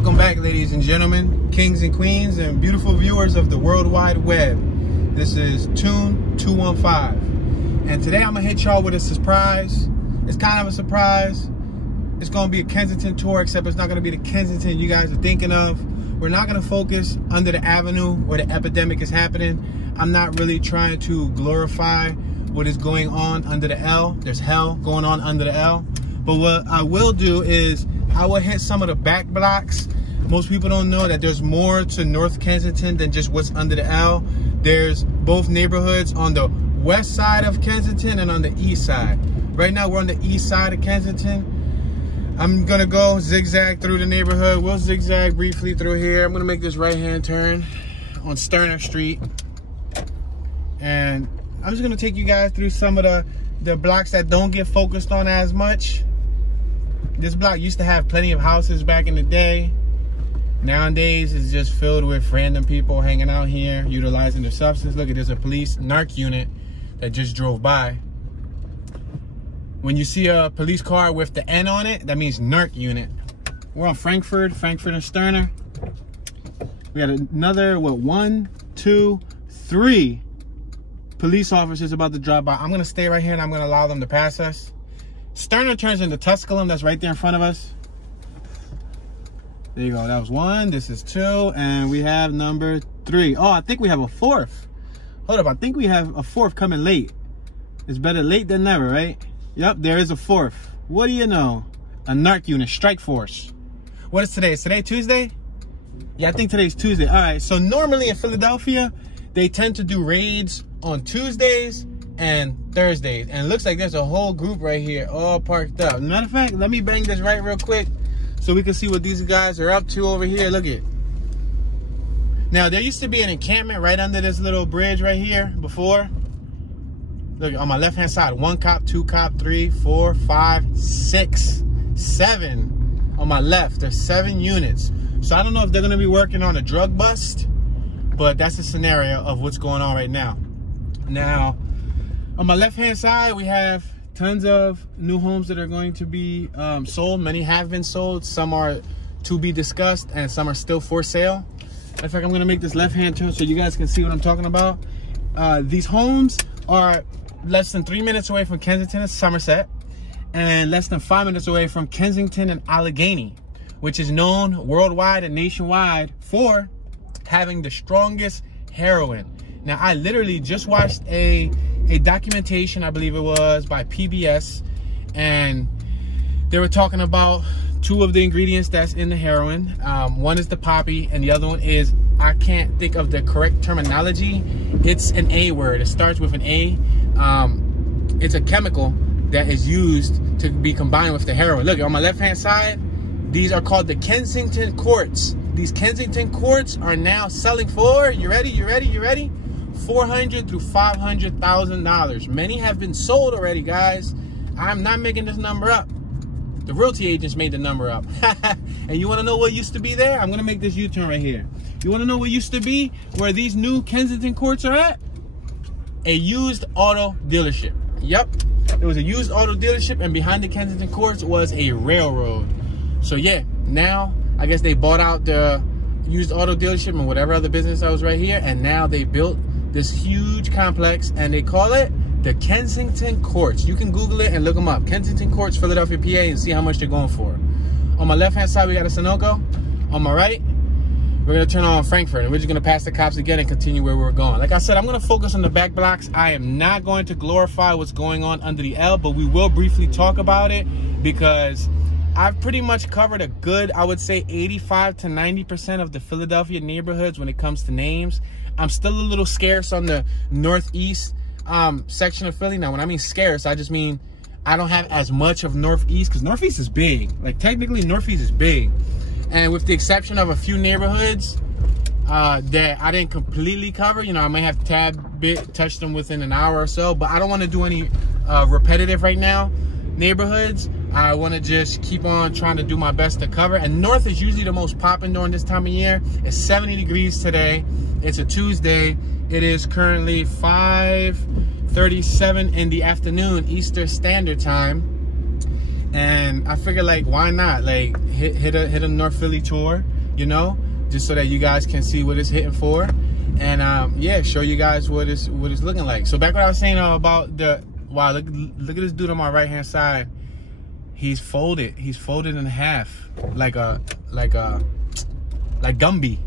Welcome back, ladies and gentlemen, kings and queens, and beautiful viewers of the World Wide Web. This is Tune 215, and today I'm gonna hit y'all with a surprise. It's kind of a surprise. It's gonna be a Kensington tour, except it's not gonna be the Kensington you guys are thinking of. We're not gonna focus under the avenue where the epidemic is happening. I'm not really trying to glorify what is going on under the L. There's hell going on under the L. But what I will do is I will hit some of the back blocks. Most people don't know that there's more to North Kensington than just what's under the L. There's both neighborhoods on the west side of Kensington and on the east side. Right now we're on the east side of Kensington. I'm gonna go zigzag through the neighborhood. We'll zigzag briefly through here. I'm gonna make this right-hand turn on Sterner Street. And I'm just gonna take you guys through some of the blocks that don't get focused on as much. This block used to have plenty of houses back in the day. Nowadays, it's just filled with random people hanging out here, utilizing their substance. Look, there's a police narc unit that just drove by. When you see a police car with the N on it, that means narc unit. We're on Frankfurt and Sterner. We got another, what, 1, 2, 3 police officers about to drive by. I'm gonna stay right here and I'm gonna allow them to pass us. Sterner turns into Tusculum, that's right there in front of us. There you go, that was 1, this is 2, and we have number 3. Oh, I think we have a 4th. Hold up, I think we have a 4th coming late. It's better late than never, right? Yep, there is a 4th. What do you know? A narc unit, strike force. What is today? Is today Tuesday? Yeah, I think today's Tuesday. All right, so normally in Philadelphia, they tend to do raids on Tuesdays and Thursdays, and it looks like there's a whole group right here all parked up. Matter of fact, let me bang this right real quick so we can see what these guys are up to over here. Look it. Now there used to be an encampment right under this little bridge right here before. Look, on my left hand side, 1 cop, 2 cop, 3, 4, 5, 6, 7 on my left. There's 7 units. So I don't know if they're gonna be working on a drug bust, but that's the scenario of what's going on right now. Now, on my left-hand side, we have tons of new homes that are going to be sold. Many have been sold. Some are to be discussed, and some are still for sale. In fact, I'm going to make this left-hand turn so you guys can see what I'm talking about. These homes are less than 3 minutes away from Kensington and Somerset, and less than 5 minutes away from Kensington and Allegheny, which is known worldwide and nationwide for having the strongest heroin. Now, I literally just watched a documentation, I believe it was, by PBS, and they were talking about 2 of the ingredients that's in the heroin. One is the poppy, and the other one is, I can't think of the correct terminology. It's an A word. It starts with an A. It's a chemical that is used to be combined with the heroin. Look, on my left-hand side, these are called the Kensington quarts. These Kensington quarts are now selling for, you ready? $400,000 to $500,000. Many have been sold already, guys. I'm not making this number up. The realty agents made the number up. And you want to know what used to be there? I'm going to make this U-turn right here. You want to know what used to be where these new Kensington courts are at? A used auto dealership. Yep. It was a used auto dealership, and behind the Kensington courts was a railroad. So yeah, now I guess they bought out the used auto dealership and whatever other business that was right here, and now they built this huge complex, and they call it the Kensington Courts. You can Google it and look them up. Kensington Courts, Philadelphia, PA, and see how much they're going for. On my left-hand side, we got a Sunoco. On my right, we're going to turn on Frankfurt, and we're just going to pass the cops again and continue where we're going. Like I said, I'm going to focus on the back blocks. I am not going to glorify what's going on under the L, but we will briefly talk about it because I've pretty much covered a good, I would say, 85 to 90% of the Philadelphia neighborhoods when it comes to names. I'm still a little scarce on the northeast section of Philly. Now, when I mean scarce, I just mean I don't have as much of northeast, because northeast is big. Like, technically, northeast is big. And with the exception of a few neighborhoods that I didn't completely cover, you know, I may have touched them within an hour or so, but I don't want to do any repetitive right now neighborhoods. I want to just keep on trying to do my best to cover. And north is usually the most popping during this time of year. It's 70 degrees today. It's a Tuesday. It is currently 5:37 in the afternoon, Eastern Standard Time. And I figured, like, why not? Like, hit a North Philly tour, you know, just so that you guys can see what it's hitting for. And yeah, show you guys what it's looking like. So back what I was saying about the, wow, look at this dude on my right hand side. He's folded in half like Gumby.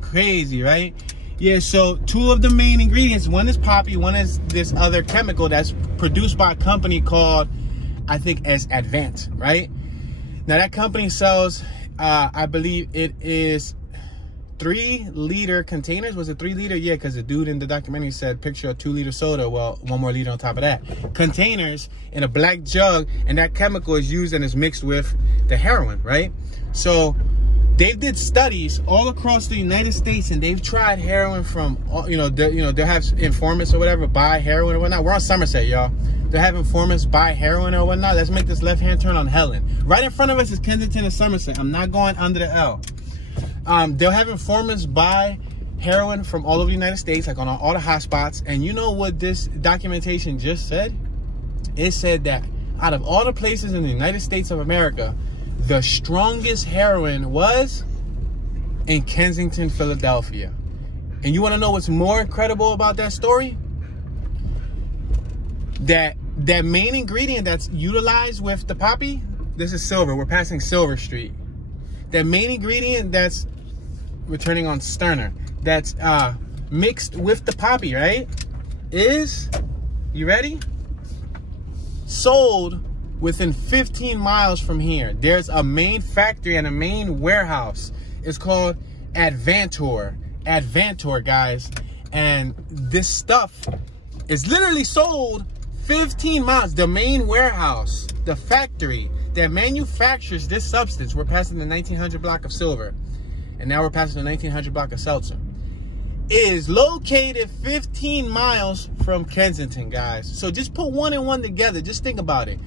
Crazy, right? Yeah, so two of the main ingredients, one is poppy, one is this other chemical that's produced by a company called, I think, as Advent, right? Now that company sells, I believe it is 3-liter containers. Was it 3 liter? Yeah, because the dude in the documentary said picture a 2-liter soda. Well, 1 more liter on top of that. Containers in a black jug, and that chemical is used and is mixed with the heroin, right? So they did studies all across the United States, and they've tried heroin from, they have informants or whatever buy heroin or whatnot. We're on Somerset, y'all. They have informants buy heroin or whatnot. Let's make this left-hand turn on Helen. Right in front of us is Kensington and Somerset. I'm not going under the L. They'll have informants buy heroin from all over the United States, like on all the hotspots. And you know what this documentation just said? It said that out of all the places in the United States of America, the strongest heroin was in Kensington, Philadelphia. And you want to know what's more incredible about that story? That main ingredient that's utilized with the poppy, this is silver. We're passing Silver Street. That main ingredient that's returning on Sterner, that's mixed with the poppy, right, is, you ready? Sold within 15 miles from here. There's a main factory and a main warehouse. It's called Advantor. Advantor, guys. And this stuff is literally sold 15 miles. The main warehouse, the factory that manufactures this substance, we're passing the 1900 block of silver, and now we're passing the 1900 block of seltzer, is located 15 miles from Kensington, guys. So just put one and one together. Just think about it.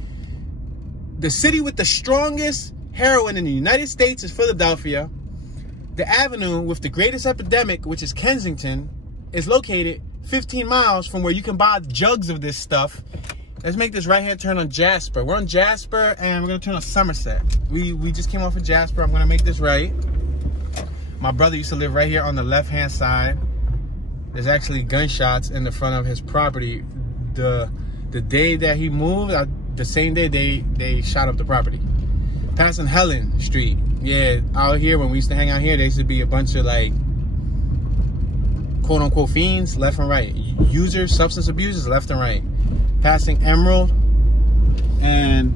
The city with the strongest heroin in the United States is Philadelphia. The avenue with the greatest epidemic, which is Kensington, is located 15 miles from where you can buy jugs of this stuff. Let's make this right-hand turn on Jasper. We're on Jasper, and we're going to turn on Somerset. We just came off of Jasper. I'm going to make this right. My brother used to live right here on the left-hand side. There's actually gunshots in the front of his property. The day that he moved, the same day they shot up the property. Passing Helen Street. Yeah, out here, when we used to hang out here, there used to be a bunch of, like, quote-unquote fiends, left and right. Users, substance abusers, left and right. Passing Emerald, and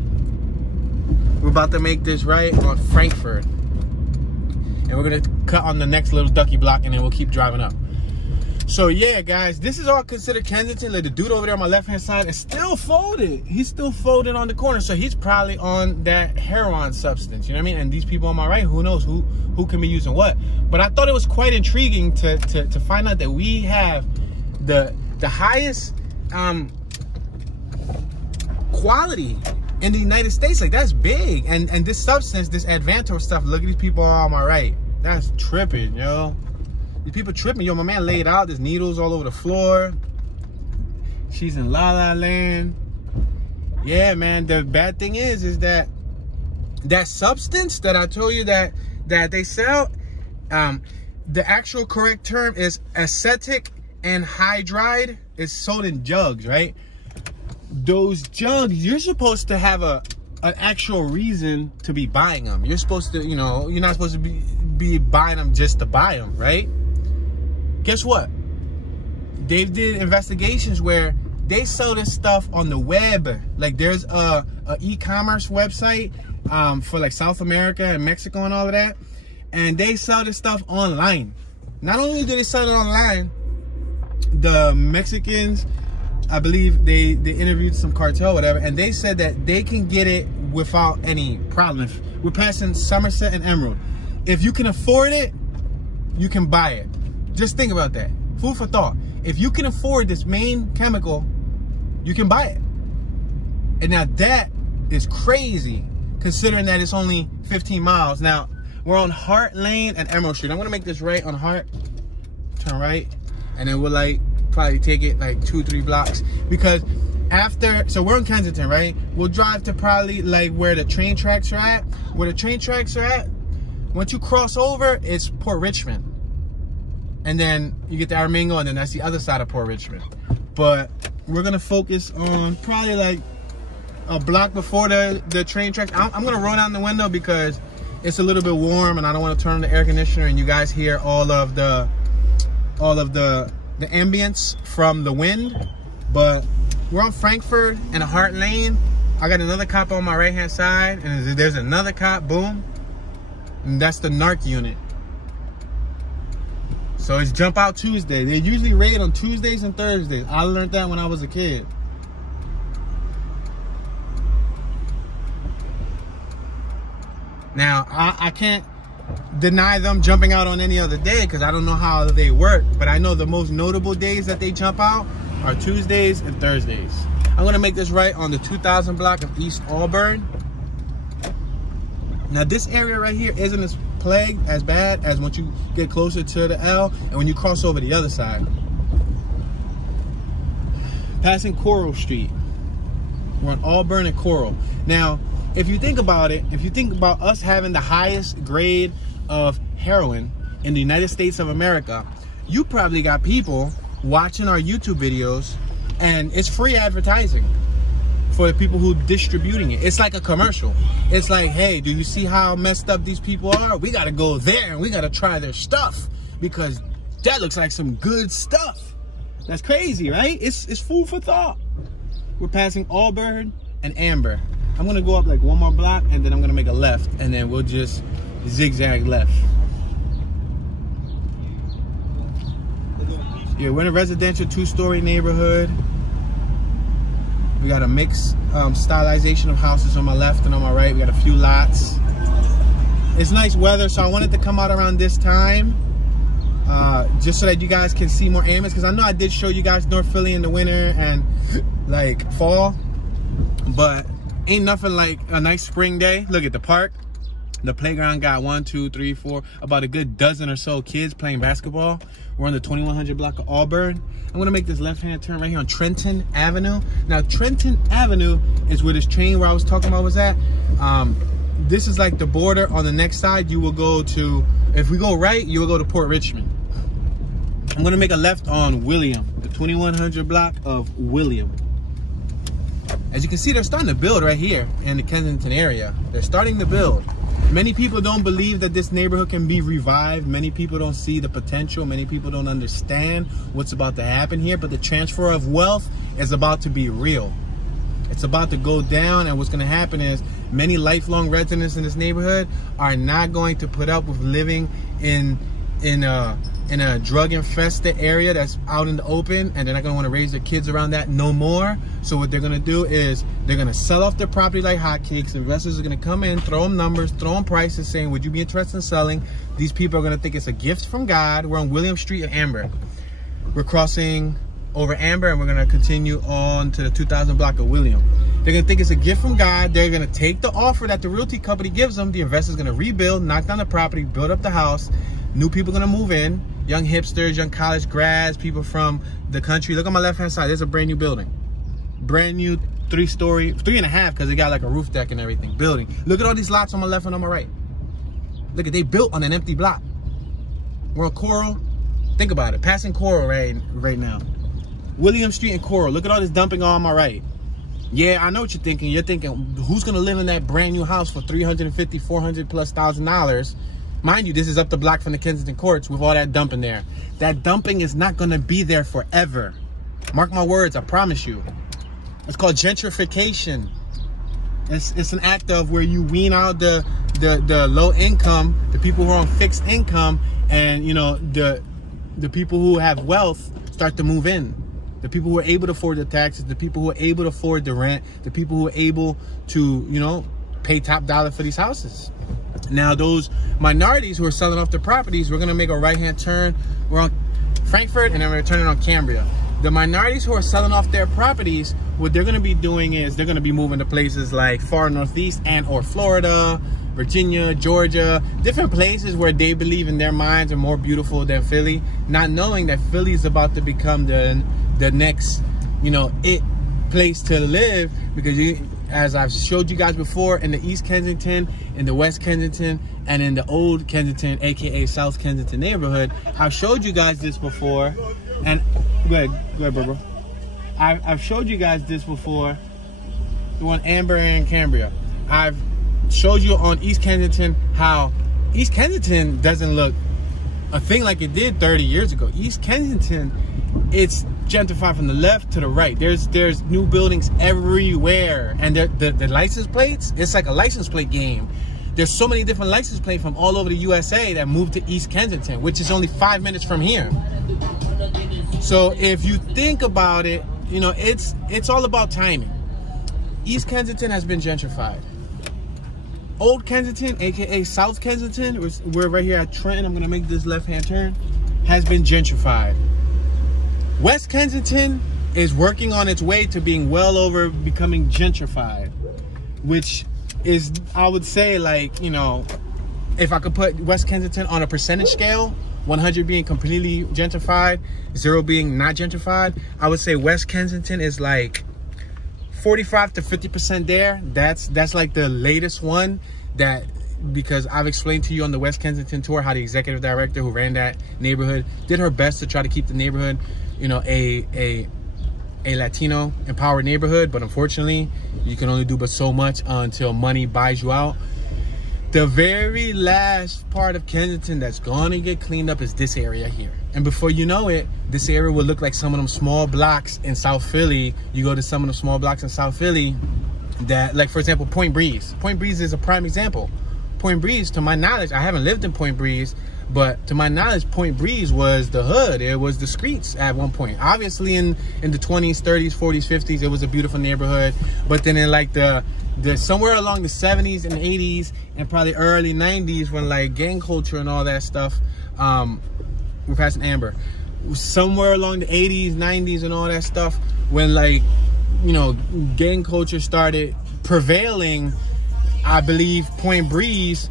we're about to make this right on Frankfurt, and we're gonna cut on the next little ducky block, and then we'll keep driving up. So yeah, guys, this is all considered Kensington. Like, the dude over there on my left hand side is still folded. He's still folded on the corner, so he's probably on that heroin substance, you know what I mean? And these people on my right, who knows who can be using what. But I thought it was quite intriguing to find out that we have the highest quality in the United States. Like, that's big. And this substance, this Advantor stuff, look at these people on my right. That's tripping, yo. These people tripping. Yo, my man laid out. There's needles all over the floor. She's in La La Land. Yeah, man. The bad thing is that substance that I told you that they sell, the actual correct term is acetic anhydride. It's sold in jugs, right? Those jugs, you're supposed to have an actual reason to be buying them. You're supposed to, you're not supposed to be buying them just to buy them, right? Guess what? They did investigations where they sell this stuff on the web. Like, there's a e-commerce website for like South America and Mexico and all of that, and they sell this stuff online. Not only do they sell it online, the Mexicans, I believe they interviewed some cartel, whatever, and they said that they can get it without any problem. We're passing Somerset and Emerald. If you can afford it, you can buy it. Just think about that. Food for thought. If you can afford this main chemical, you can buy it. And now that is crazy, considering that it's only 15 miles. Now, we're on Hart Lane and Emerald Street. I'm going to make this right on Hart. Turn right. And then we'll, like, probably take it like 2-3 blocks. Because after, so we're in Kensington, right? we'll drive to probably like where the train tracks are at. Where the train tracks are at, once you cross over, it's Port Richmond. And then you get to Armingo, and then that's the other side of Port Richmond. But we're gonna focus on probably like a block before the train tracks. I'm gonna roll down the window because it's a little bit warm and I don't want to turn on the air conditioner and you guys hear all of the ambience from the wind. But we're on Frankfurt in a Hart Lane. I got another cop on my right hand side, and there's another cop, boom. And that's the narc unit. So it's Jump Out Tuesday. They usually raid on Tuesdays and Thursdays. I learned that when I was a kid. Now, I can't deny them jumping out on any other day because I don't know how they work. But I know the most notable days that they jump out are Tuesdays and Thursdays. I'm gonna make this right on the 2000 block of East Auburn. Now this area right here isn't as plagued as bad as once you get closer to the L and when you cross over the other side. Passing Coral Street. We're on Auburn and Coral. Now, if you think about it, if you think about us having the highest grade of heroin in the United States of America, you probably got people watching our YouTube videos and it's free advertising for the people who distributing it. It's like a commercial. It's like, hey, do you see how messed up these people are? We gotta go there and we gotta try their stuff because that looks like some good stuff. That's crazy, right? It's food for thought. We're passing Auburn and Amber. I'm gonna go up like one more block and then I'm gonna make a left and then we'll just zigzag left. Yeah, we're in a residential 2-story neighborhood. We got a mixed stylization of houses on my left and on my right. We got a few lots. It's nice weather, so I wanted to come out around this time just so that you guys can see more ambience, because I know I did show you guys North Philly in the winter and like fall, but ain't nothing like a nice spring day. Look at the park. The playground got 1, 2, 3, 4, about a good dozen or so kids playing basketball. We're on the 2100 block of Auburn. I'm gonna make this left-hand turn right here on Trenton Avenue. Now, Trenton Avenue is where this train where I was talking about was at. This is like the border. On the next side, you will go to, if we go right, you will go to Port Richmond. I'm gonna make a left on William, the 2100 block of William. As you can see, they're starting to build right here in the Kensington area. They're starting to build. Many people don't believe that this neighborhood can be revived. Many people don't see the potential. Many people don't understand what's about to happen here. But the transfer of wealth is about to be real. It's about to go down, and what's going to happen is many lifelong residents in this neighborhood are not going to put up with living in a drug-infested area that's out in the open, and they're not going to want to raise their kids around that no more. So what they're going to do is they're going to sell off their property like hotcakes. Investors are going to come in, throw them numbers, throw them prices, saying, would you be interested in selling? These people are going to think it's a gift from God. We're on William Street and Amber. We're crossing over Amber, and we're going to continue on to the 2000 block of William. They're going to think it's a gift from God. They're going to take the offer that the realty company gives them. The investor's going to rebuild, knock down the property, build up the house. New people are going to move in. Young hipsters, young college grads, people from the country. Look on my left-hand side. There's a brand new building. Brand new 3-story, 3.5, because it got like a roof deck and everything. Building. Look at all these lots on my left and on my right. Look at, they built on an empty block. We're on Coral. Think about it. Passing Coral right now. William Street and Coral. Look at all this dumping on my right. Yeah, I know what you're thinking. You're thinking, who's going to live in that brand new house for $350,000, $400,000+? Mind you, this is up the block from the Kensington courts with all that dumping there. That dumping is not going to be there forever. Mark my words, I promise you. It's called gentrification. It's an act of where you wean out the low income, the people who are on fixed income, and you know the people who have wealth start to move in. The people who are able to afford the taxes, the people who are able to afford the rent, the people who are able to, you know, pay top dollar for these houses. Now, those minorities who are selling off their properties, we're going to make a right-hand turn. We're on Frankfurt, and then we're turning on Cambria. The minorities who are selling off their properties, what they're going to be doing is they're going to be moving to places like far northeast and or Florida, Virginia, Georgia, different places where they believe in their minds are more beautiful than Philly, not knowing that Philly is about to become the next, you know, it place to live, because as I've showed you guys before, in the East Kensington, in the West Kensington, and in the Old Kensington, aka South Kensington neighborhood. I've showed you guys this before, and go ahead, bro. I've showed you guys this before. The one Amber and Cambria. I've showed you on East Kensington how East Kensington doesn't look a thing like it did 30 years ago. East Kensington, it's gentrified from the left to the right. There's new buildings everywhere, and the license plates, it's like a license plate game. There's so many different license plates from all over the USA that moved to East Kensington, which is only 5 minutes from here. So if you think about it, you know, it's all about timing. East Kensington has been gentrified. Old Kensington, aka South Kensington, we're right here at Trenton, I'm gonna make this left-hand turn, has been gentrified. West Kensington is working on its way to being well over becoming gentrified, which is, I would say, like, you know, if I could put West Kensington on a percentage scale, 100 being completely gentrified, 0 being not gentrified, I would say West Kensington is like 45 to 50% there. That's like the latest one, that because I've explained to you on the West Kensington tour how the executive director who ran that neighborhood did her best to try to keep the neighborhood, you know, a Latino empowered neighborhood, but unfortunately you can only do but so much until money buys you out. The very last part of Kensington that's gonna get cleaned up is this area here. And before you know it, this area will look like some of them small blocks in South Philly. You go to some of the small blocks in South Philly that, like, for example, Point Breeze. Point Breeze is a prime example. Point Breeze, to my knowledge, I haven't lived in Point Breeze, but to my knowledge, Point Breeze was the hood. It was the streets at one point. Obviously in the 20s, 30s, 40s, 50s, it was a beautiful neighborhood. But then in like the somewhere along the 70s and 80s and probably early 90s, when like gang culture and all that stuff, we're passing Amber. Somewhere along the 80s, 90s and all that stuff, when, like, you know, gang culture started prevailing, I believe Point Breeze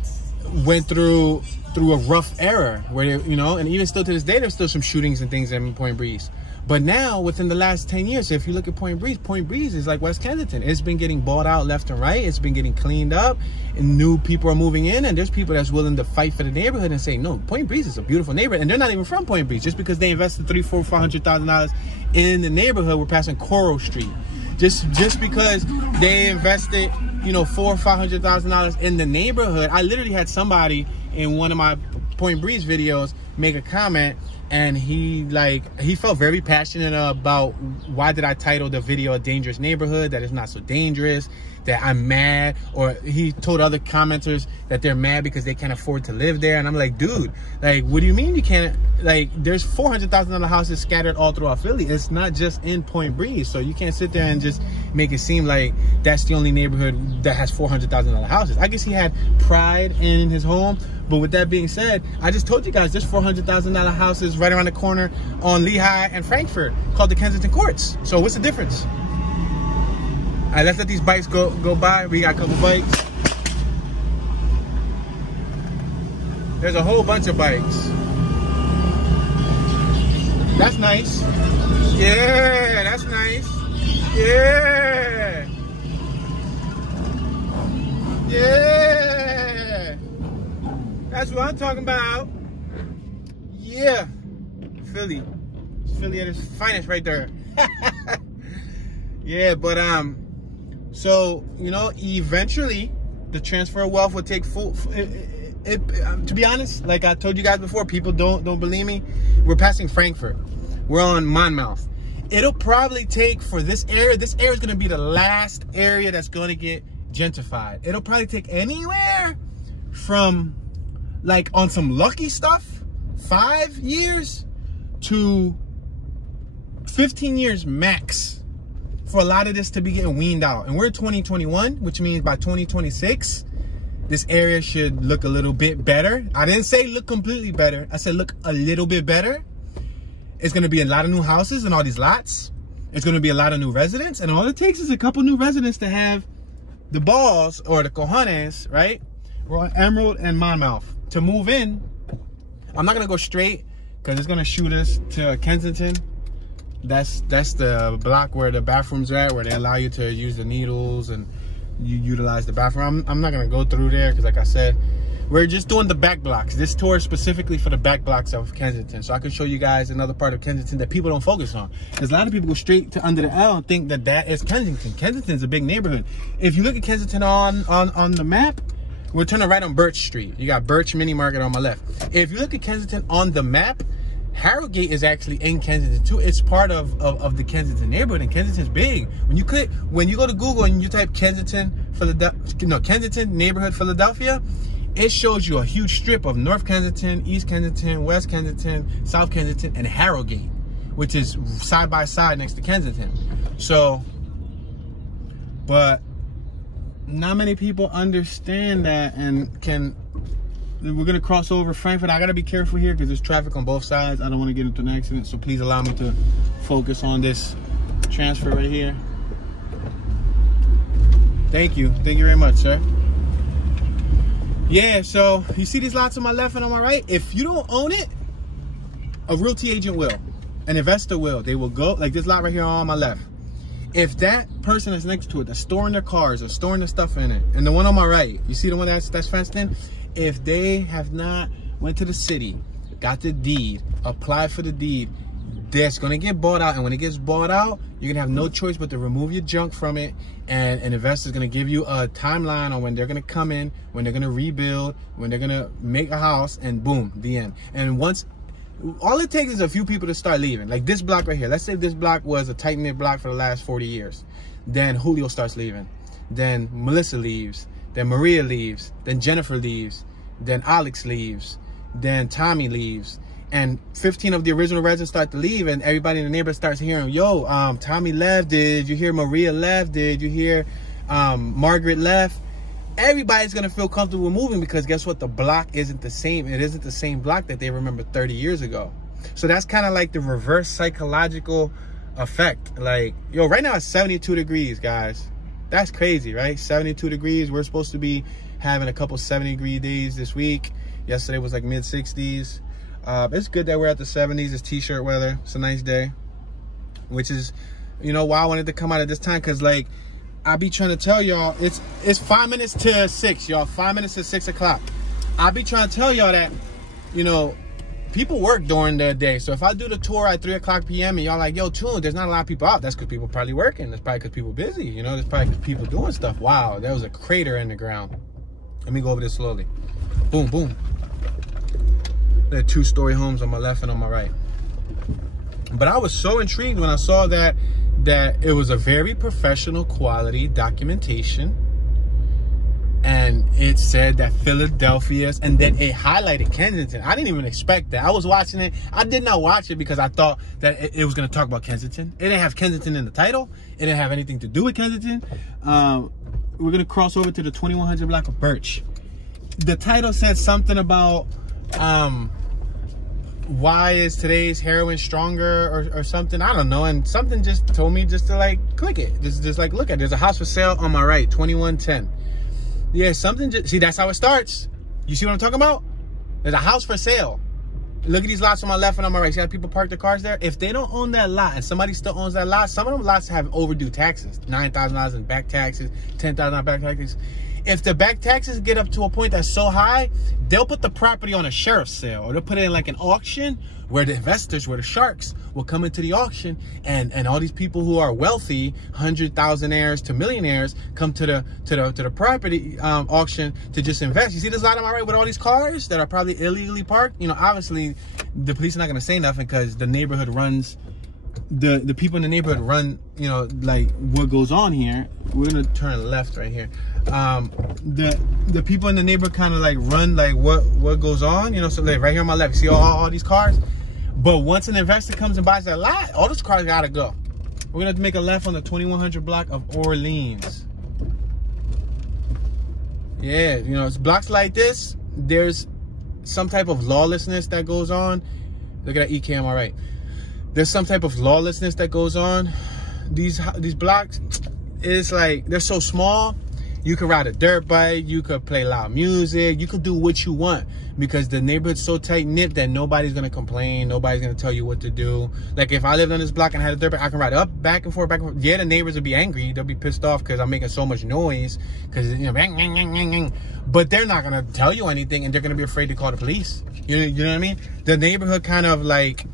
went through a rough era where, you know, and even still to this day, there's still some shootings and things in Point Breeze. But now, within the last 10 years, if you look at Point Breeze is like West Kensington. It's been getting bought out left and right. It's been getting cleaned up, and new people are moving in, and there's people that's willing to fight for the neighborhood and say, no, Point Breeze is a beautiful neighborhood, and they're not even from Point Breeze. Just because they invested $300,000, $400,000 in the neighborhood, we're passing Coral Street. Just because they invested, you know, $400,000 or $500,000 in the neighborhood. I literally had somebody in one of my Point Breeze videos make a comment, and he felt very passionate about why did I title the video A Dangerous Neighborhood, that it's not so dangerous, that I'm mad, or he told other commenters that they're mad because they can't afford to live there. And I'm like, dude, like, what do you mean you can't? Like, there's $400,000 houses scattered all throughout Philly. It's not just in Point Breeze, so you can't sit there and just make it seem like that's the only neighborhood that has $400,000 houses. I guess he had pride in his home. But with that being said, I just told you guys there's $400,000 houses right around the corner on Lehigh and Frankfurt called the Kensington Courts. So what's the difference? All right, let's let these bikes go by. We got a couple bikes. There's a whole bunch of bikes. That's nice. Yeah, that's nice. Yeah. Yeah. That's what I'm talking about. Yeah. Philly. Philly at its finest right there. Yeah, but so, you know, eventually the transfer of wealth will take full to be honest, like I told you guys before, people don't believe me. We're passing Frankfurt. We're on Monmouth. It'll probably take, for this area is going to be the last area that's going to get gentrified. It'll probably take anywhere from, like, on some lucky stuff, 5 years to 15 years max for a lot of this to be getting weaned out. And we're 2021, which means by 2026, this area should look a little bit better. I didn't say look completely better. I said look a little bit better. It's going to be a lot of new houses in all these lots. It's going to be a lot of new residents. And all it takes is a couple new residents to have the balls, or the cojones, right? We're on Emerald and Monmouth. To move in, I'm not going to go straight because it's going to shoot us to Kensington. That's the block where the bathrooms are at, where they allow you to use the needles and you utilize the bathroom. I'm not gonna go through there because, like I said, we're just doing the back blocks. This tour is specifically for the back blocks of Kensington, so I can show you guys another part of Kensington that people don't focus on. Because a lot of people go straight to under the L and think that that is Kensington. Kensington's a big neighborhood. If you look at Kensington on the map, we're turning right on Birch Street. You got Birch Mini Market on my left. If you look at Kensington on the map, Harrogate is actually in Kensington too. It's part of the Kensington neighborhood, and Kensington's big. When you go to Google and you type Kensington neighborhood Philadelphia, it shows you a huge strip of North Kensington, East Kensington, West Kensington, South Kensington, and Harrogate, which is side by side next to Kensington. So, but not many people understand that and we're gonna cross over Frankfurt. I gotta be careful here because there's traffic on both sides. I don't want to get into an accident, so please allow me to focus on this transfer right here. Thank you very much, sir. Yeah, so you see these lots on my left and on my right? If you don't own it, a realty agent will, an investor will. They will go, like this lot right here on my left. If that person is next to it, that's storing their cars or storing their stuff in it, and the one on my right, you see the one that's fenced in? If they have not went to the city, got the deed, applied for the deed, that's gonna get bought out. And when it gets bought out, you're gonna have no choice but to remove your junk from it. And an investor's gonna give you a timeline on when they're gonna come in, when they're gonna rebuild, when they're gonna make a house, and boom, the end. And once, all it takes is a few people to start leaving. Like this block right here. Let's say this block was a tight-knit block for the last 40 years. Then Julio starts leaving. Then Melissa leaves. Then Maria leaves. Then Jennifer leaves. Then Alex leaves. Then Tommy leaves. And 15 of the original residents start to leave, and everybody in the neighborhood starts hearing, yo, Tommy left. Did you hear Maria left? Did you hear Margaret left? Everybody's going to feel comfortable moving because guess what? The block isn't the same. It isn't the same block that they remember 30 years ago. So that's kind of like the reverse psychological effect. Like, yo, right now it's 72 degrees, guys. That's crazy, right? 72 degrees. We're supposed to be having a couple 70-degree days this week. Yesterday was like mid-60s. It's good that we're at the 70s. It's t-shirt weather. It's a nice day, which is, you know, why I wanted to come out at this time, because like I be trying to tell y'all, it's 5 minutes to 6, y'all. 5 minutes to 6 o'clock. I be trying to tell y'all that, you know, people work during the day. So if I do the tour at 3 o'clock p.m. and y'all like, yo, Tune, there's not a lot of people out. That's because people probably working. That's probably because people busy. You know, that's probably because people doing stuff. Wow, there was a crater in the ground. Let me go over this slowly. Boom, boom. There are 2-story homes on my left and on my right. But I was so intrigued when I saw that it was a very professional quality documentation. And it said that Philadelphia's, and then it highlighted Kensington. I didn't even expect that. I was watching it. I did not watch it because I thought that it was going to talk about Kensington. It didn't have Kensington in the title. It didn't have anything to do with Kensington. We're going to cross over to the 2100 block of Birch. The title said something about why is today's heroin stronger or something. I don't know. And something just told me just to like click it. Just like look at it. There's a house for sale on my right, 2110. Yeah, something just, see, that's how it starts. You see what I'm talking about? There's a house for sale. Look at these lots on my left and on my right. See how people park their cars there? If they don't own that lot and somebody still owns that lot, some of them lots have overdue taxes. $9,000 in back taxes, $10,000 back taxes. If the back taxes get up to a point that's so high, they'll put the property on a sheriff's sale, or they'll put it in like an auction where the investors, where the sharks will come into the auction, and all these people who are wealthy, 100,000aires to millionaires, come to the property auction to just invest. You see this lot on my right with all these cars that are probably illegally parked? You know, obviously the police are not going to say nothing because the neighborhood runs. The people in the neighborhood run, you know, like what goes on here. We're gonna turn left right here. The people in the neighborhood kind of like run like what goes on, you know. So like right here on my left, see all these cars. But once an investor comes and buys that lot, all those cars gotta go. We're gonna have to make a left on the 2100 block of Orleans. Yeah, you know, it's blocks like this. There's some type of lawlessness that goes on. Look at that EK on my right. There's some type of lawlessness that goes on. These blocks, it's like they're so small. You could ride a dirt bike, you could play loud music, you could do what you want because the neighborhood's so tight-knit that nobody's gonna complain, nobody's gonna tell you what to do. Like if I lived on this block and had a dirt bike, I can ride up, back and forth, back and forth. Yeah, the neighbors would be angry, they'll be pissed off because I'm making so much noise, because, you know, bang, bang, bang, bang, bang. But they're not gonna tell you anything, and they're gonna be afraid to call the police. You know what I mean? The neighborhood kind of like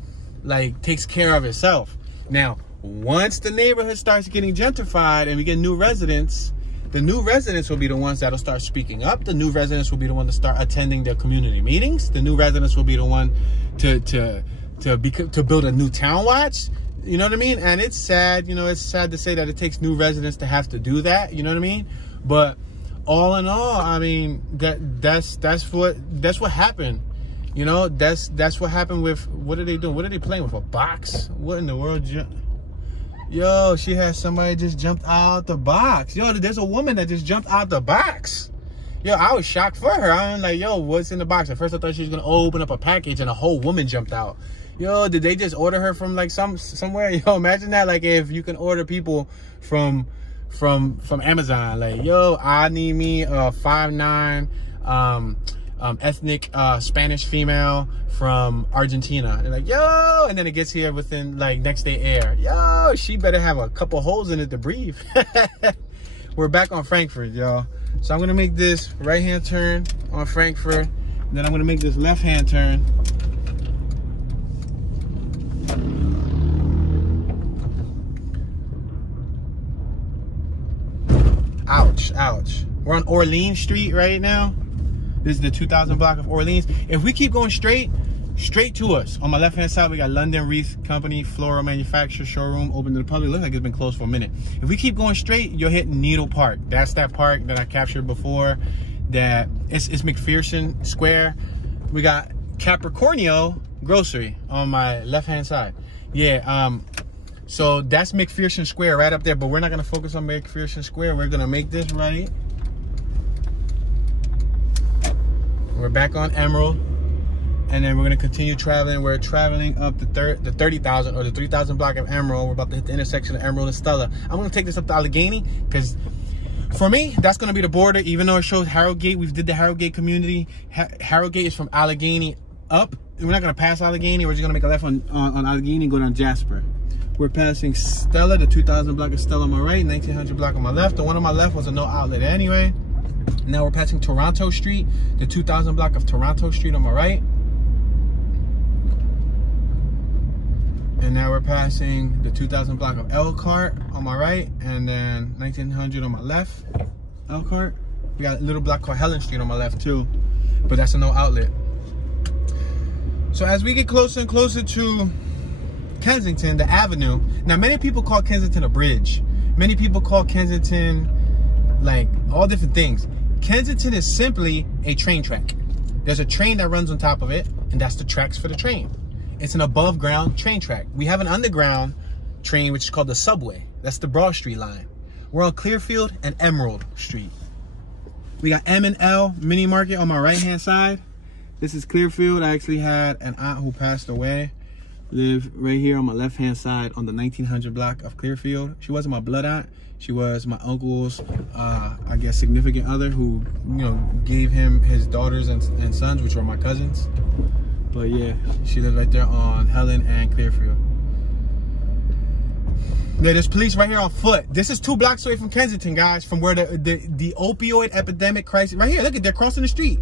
takes care of itself. Now, once the neighborhood starts getting gentrified and we get new residents, the new residents will be the ones that'll start speaking up. The new residents will be the one to start attending their community meetings. The new residents will be the one to build a new town watch. You know what I mean? And it's sad, you know, it's sad to say that it takes new residents to have to do that. You know what I mean? But all in all, I mean, that's what happened. You know, that's what happened with, what are they doing? What are they playing with? A box? What in the world? Yo, she had somebody just jumped out the box. Yo, there's a woman that just jumped out the box. Yo, I was shocked for her. I'm like, yo, what's in the box? At first I thought she was gonna open up a package and a whole woman jumped out. Yo, did they just order her from like somewhere? Yo, imagine that. Like if you can order people from Amazon. Like, yo, I need me a 5'9" ethnic Spanish female from Argentina. They're like, yo, and then it gets here within like next day air. Yo, she better have a couple holes in it to breathe. We're back on Frankfurt, y'all. So I'm gonna make this right hand turn on Frankfurt, and then I'm gonna make this left hand turn. Ouch, ouch. We're on Orleans Street right now. This is the 2000 block of Orleans. If we keep going straight to us. On my left-hand side, we got London Wreath Company, floral manufacturer showroom, open to the public. Looks like it's been closed for a minute. If we keep going straight, you'll hit Needle Park. That's that park that I captured before. That it's McPherson Square. We got Capricornio Grocery on my left-hand side. Yeah, so that's McPherson Square right up there, but we're not gonna focus on McPherson Square. We're gonna make this right. We're back on Emerald, and then we're gonna continue traveling. We're traveling up the 30,000 or the 3,000 block of Emerald. We're about to hit the intersection of Emerald and Stella. I'm gonna take this up to Allegheny because for me, that's gonna be the border. Even though it shows Harrogate, we did the Harrogate community. Harrogate is from Allegheny up. We're not gonna pass Allegheny. We're just gonna make a left on Allegheny and go down Jasper. We're passing Stella, the 2000 block of Stella on my right, 1900 block on my left. The one on my left was a no outlet anyway. Now we're passing Toronto Street, the 2000 block of Toronto Street on my right. And now we're passing the 2000 block of Elkhart on my right, and then 1900 on my left, Elkhart. We got a little block called Helen Street on my left too, but that's a no outlet. So as we get closer and closer to Kensington, the avenue. Now many people call Kensington a bridge. Many people call Kensington like all different things. Kensington is simply a train track. There's a train that runs on top of it, and that's the tracks for the train. It's an above ground train track. We have an underground train, which is called the subway. That's the Broad Street line. We're on Clearfield and Emerald Street. We got M&L Mini Market on my right hand side. This is Clearfield. I actually had an aunt who passed away live right here on my left hand side on the 1900 block of Clearfield. She wasn't my blood aunt. She was my uncle's, I guess, significant other who, you know, gave him his daughters and sons, which were my cousins. But yeah, she lived right there on Helen and Clearfield. Yeah, there's police right here on foot. This is 2 blocks away from Kensington, guys, from where the opioid epidemic crisis, right here, look at, they're crossing the street.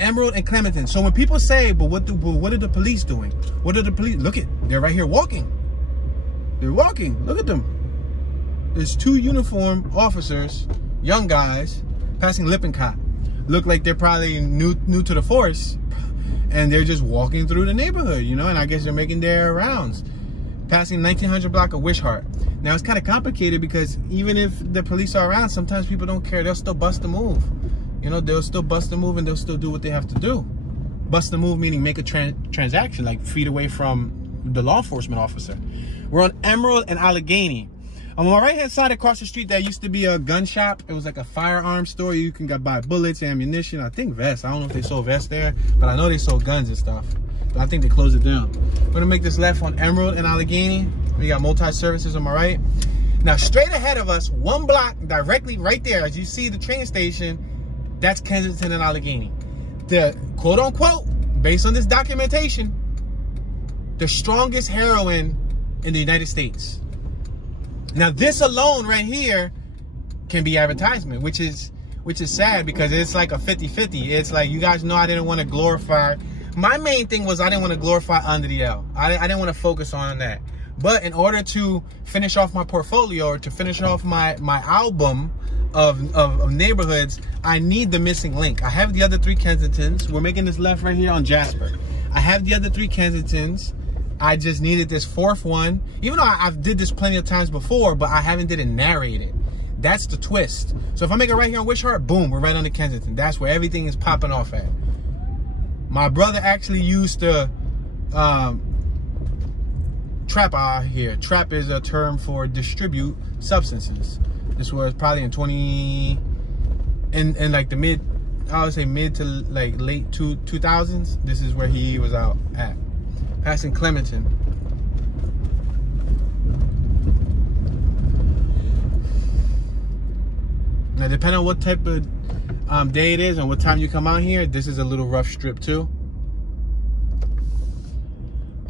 Emerald and Clementon. So when people say, but what are the police doing? What are the police? Look at, they're right here walking. They're walking, look at them. There's 2 uniformed officers, young guys, passing Lippincott. Look like they're probably new to the force, and they're just walking through the neighborhood, you know, and I guess they're making their rounds. Passing 1900 block of Wishart. Now, it's kind of complicated because even if the police are around, sometimes people don't care. They'll still bust a move. You know, they'll still bust a move and they'll still do what they have to do. Bust a move meaning make a transaction, like feet away from the law enforcement officer. We're on Emerald and Allegheny. On my right-hand side across the street, there used to be a gun shop. It was like a firearm store. You can buy bullets, ammunition, I think vests. I don't know if they sold vests there, but I know they sold guns and stuff. But I think they closed it down. I'm gonna make this left on Emerald and Allegheny. We got multi-services on my right. Now, straight ahead of us, 1 block directly right there, as you see the train station, that's Kensington and Allegheny. The quote-unquote, based on this documentation, the strongest heroin in the United States. Now, this alone right here can be advertisement, which is sad because it's like a 50-50. It's like, you guys know I didn't want to glorify. My main thing was I didn't want to glorify Under the L. I didn't want to focus on that. But in order to finish off my portfolio, or to finish off my album of neighborhoods, I need the missing link. I have the other 3 Kensingtons. We're making this left right here on Jasper. I have the other 3 Kensingtons. I just needed this 4th one. Even though I've did this plenty of times before, but I haven't did it narrated. That's the twist. So if I make it right here on Wishart, boom, we're right on the Kensington. That's where everything is popping off at. My brother actually used to trap out here. Trap is a term for distribute substances. This was probably in like the mid, I would say mid to like late 2000s. This is where he was out at. Passing Clementon. Now, depending on what type of day it is and what time you come out here, this is a little rough strip too.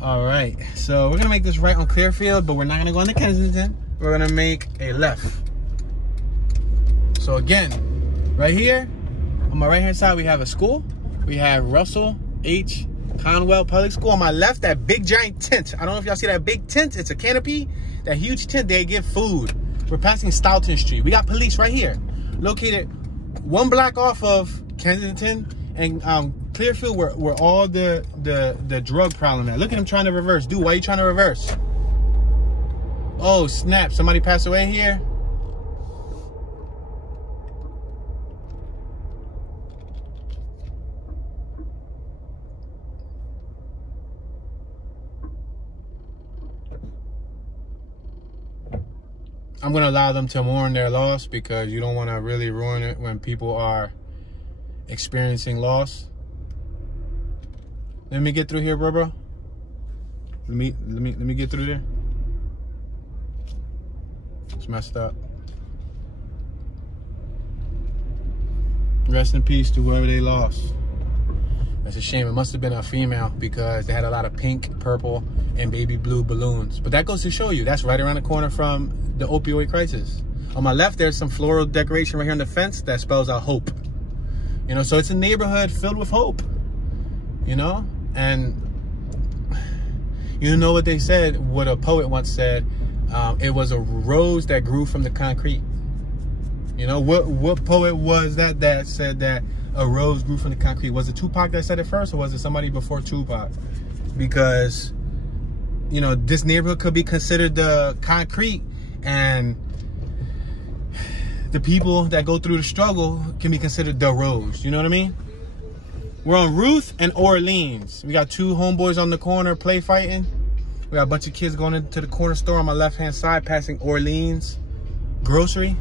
All right, so we're gonna make this right on Clearfield, but we're not gonna go into Kensington. We're gonna make a left. So again, right here on my right hand side, we have a school. We have Russell H. Conwell Public School. On my left, that big giant tent. I don't know if y'all see that big tent. It's a canopy. That huge tent, they give food. We're passing Stoughton Street. We got police right here, located 1 block off of Kensington and Clearfield, where all the drug problem at. Look at him trying to reverse. Dude, why are you trying to reverse? Oh, snap. Somebody passed away here? I'm going to allow them to mourn their loss because you don't want to really ruin it when people are experiencing loss. Let me get through here, bro. Let me get through there. It's messed up. Rest in peace to whoever they lost. That's a shame. It must have been a female because they had a lot of pink, purple, and baby blue balloons. But that goes to show you, that's right around the corner from the opioid crisis. On my left, there's some floral decoration right here on the fence that spells out hope. You know, so it's a neighborhood filled with hope. You know? And you know what they said, what a poet once said, it was a rose that grew from the concrete. You know, what poet was that said that a rose grew from the concrete? Was it Tupac that said it first, or was it somebody before Tupac? Because, you know, this neighborhood could be considered the concrete, and the people that go through the struggle can be considered the rose. You know what I mean? We're on Ruth and Orleans. We got 2 homeboys on the corner play fighting. We got a bunch of kids going into the corner store on my left-hand side, passing Orleans Grocery.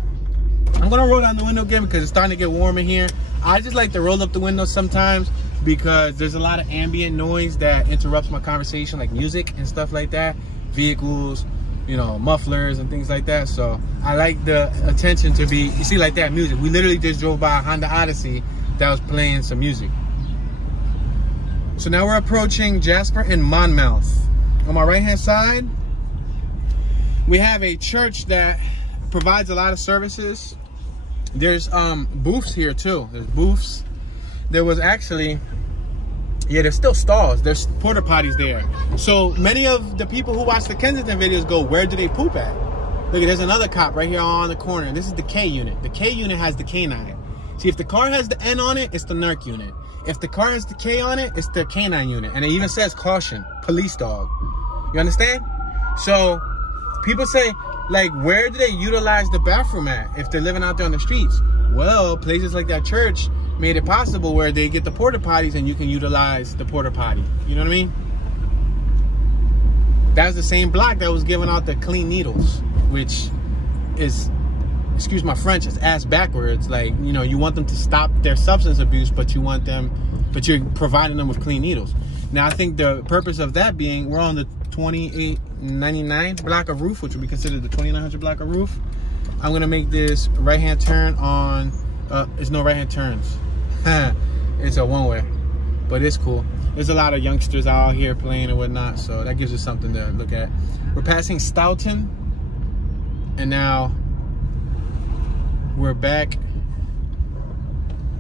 I'm going to roll down the window again because it's starting to get warm in here. I just like to roll up the window sometimes because there's a lot of ambient noise that interrupts my conversation, like music and stuff like that. Vehicles, you know, mufflers and things like that. So I like the attention to be, you see, like that music. We literally just drove by a Honda Odyssey that was playing some music. So now we're approaching Jasper and Monmouth. On my right-hand side, we have a church that provides a lot of services. There's booths here too. There's booths. There was actually, yeah, there's still stalls. There's porta potties there. So many of the people who watch the Kensington videos go, where do they poop at? Look, there's another cop right here on the corner. This is the K unit. The K unit has the K9. See, if the car has the N on it, it's the NERC unit. If the car has the K on it, it's the K9 unit. And it even says caution, police dog. You understand? So people say, like, where do they utilize the bathroom at if they're living out there on the streets? Well, places like that church made it possible where they get the porta potties and you can utilize the porta potty. You know what I mean? That's the same block that was giving out the clean needles, which is, excuse my French, it's ass backwards. Like, you know, you want them to stop their substance abuse, but you're providing them with clean needles. Now, I think the purpose of that being, we're on the 2899 block of roof, which would be considered the 2900 block of roof. I'm gonna make this right-hand turn on, there's no right-hand turns. It's a one-way, but it's cool. There's a lot of youngsters out here playing and whatnot, so that gives us something to look at. We're passing Stoughton, and now we're back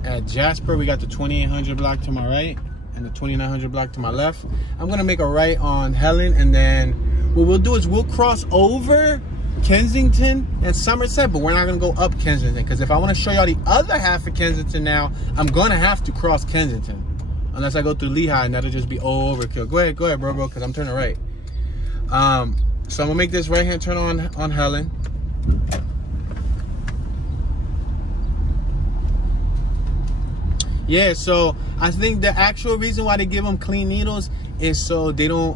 at Jasper. We got the 2800 block to my right and the 2900 block to my left. I'm gonna make a right on Helen, and then what we'll do is we'll cross over Kensington and Somerset, but we're not gonna go up Kensington, because if I want to show y'all the other half of Kensington now, I'm gonna have to cross Kensington, unless I go through Lehigh, and that'll just be overkill. Go ahead, bro, because I'm turning right. So I'm gonna make this right hand turn on Helen. Yeah, so I think the actual reason why they give them clean needles is so they don't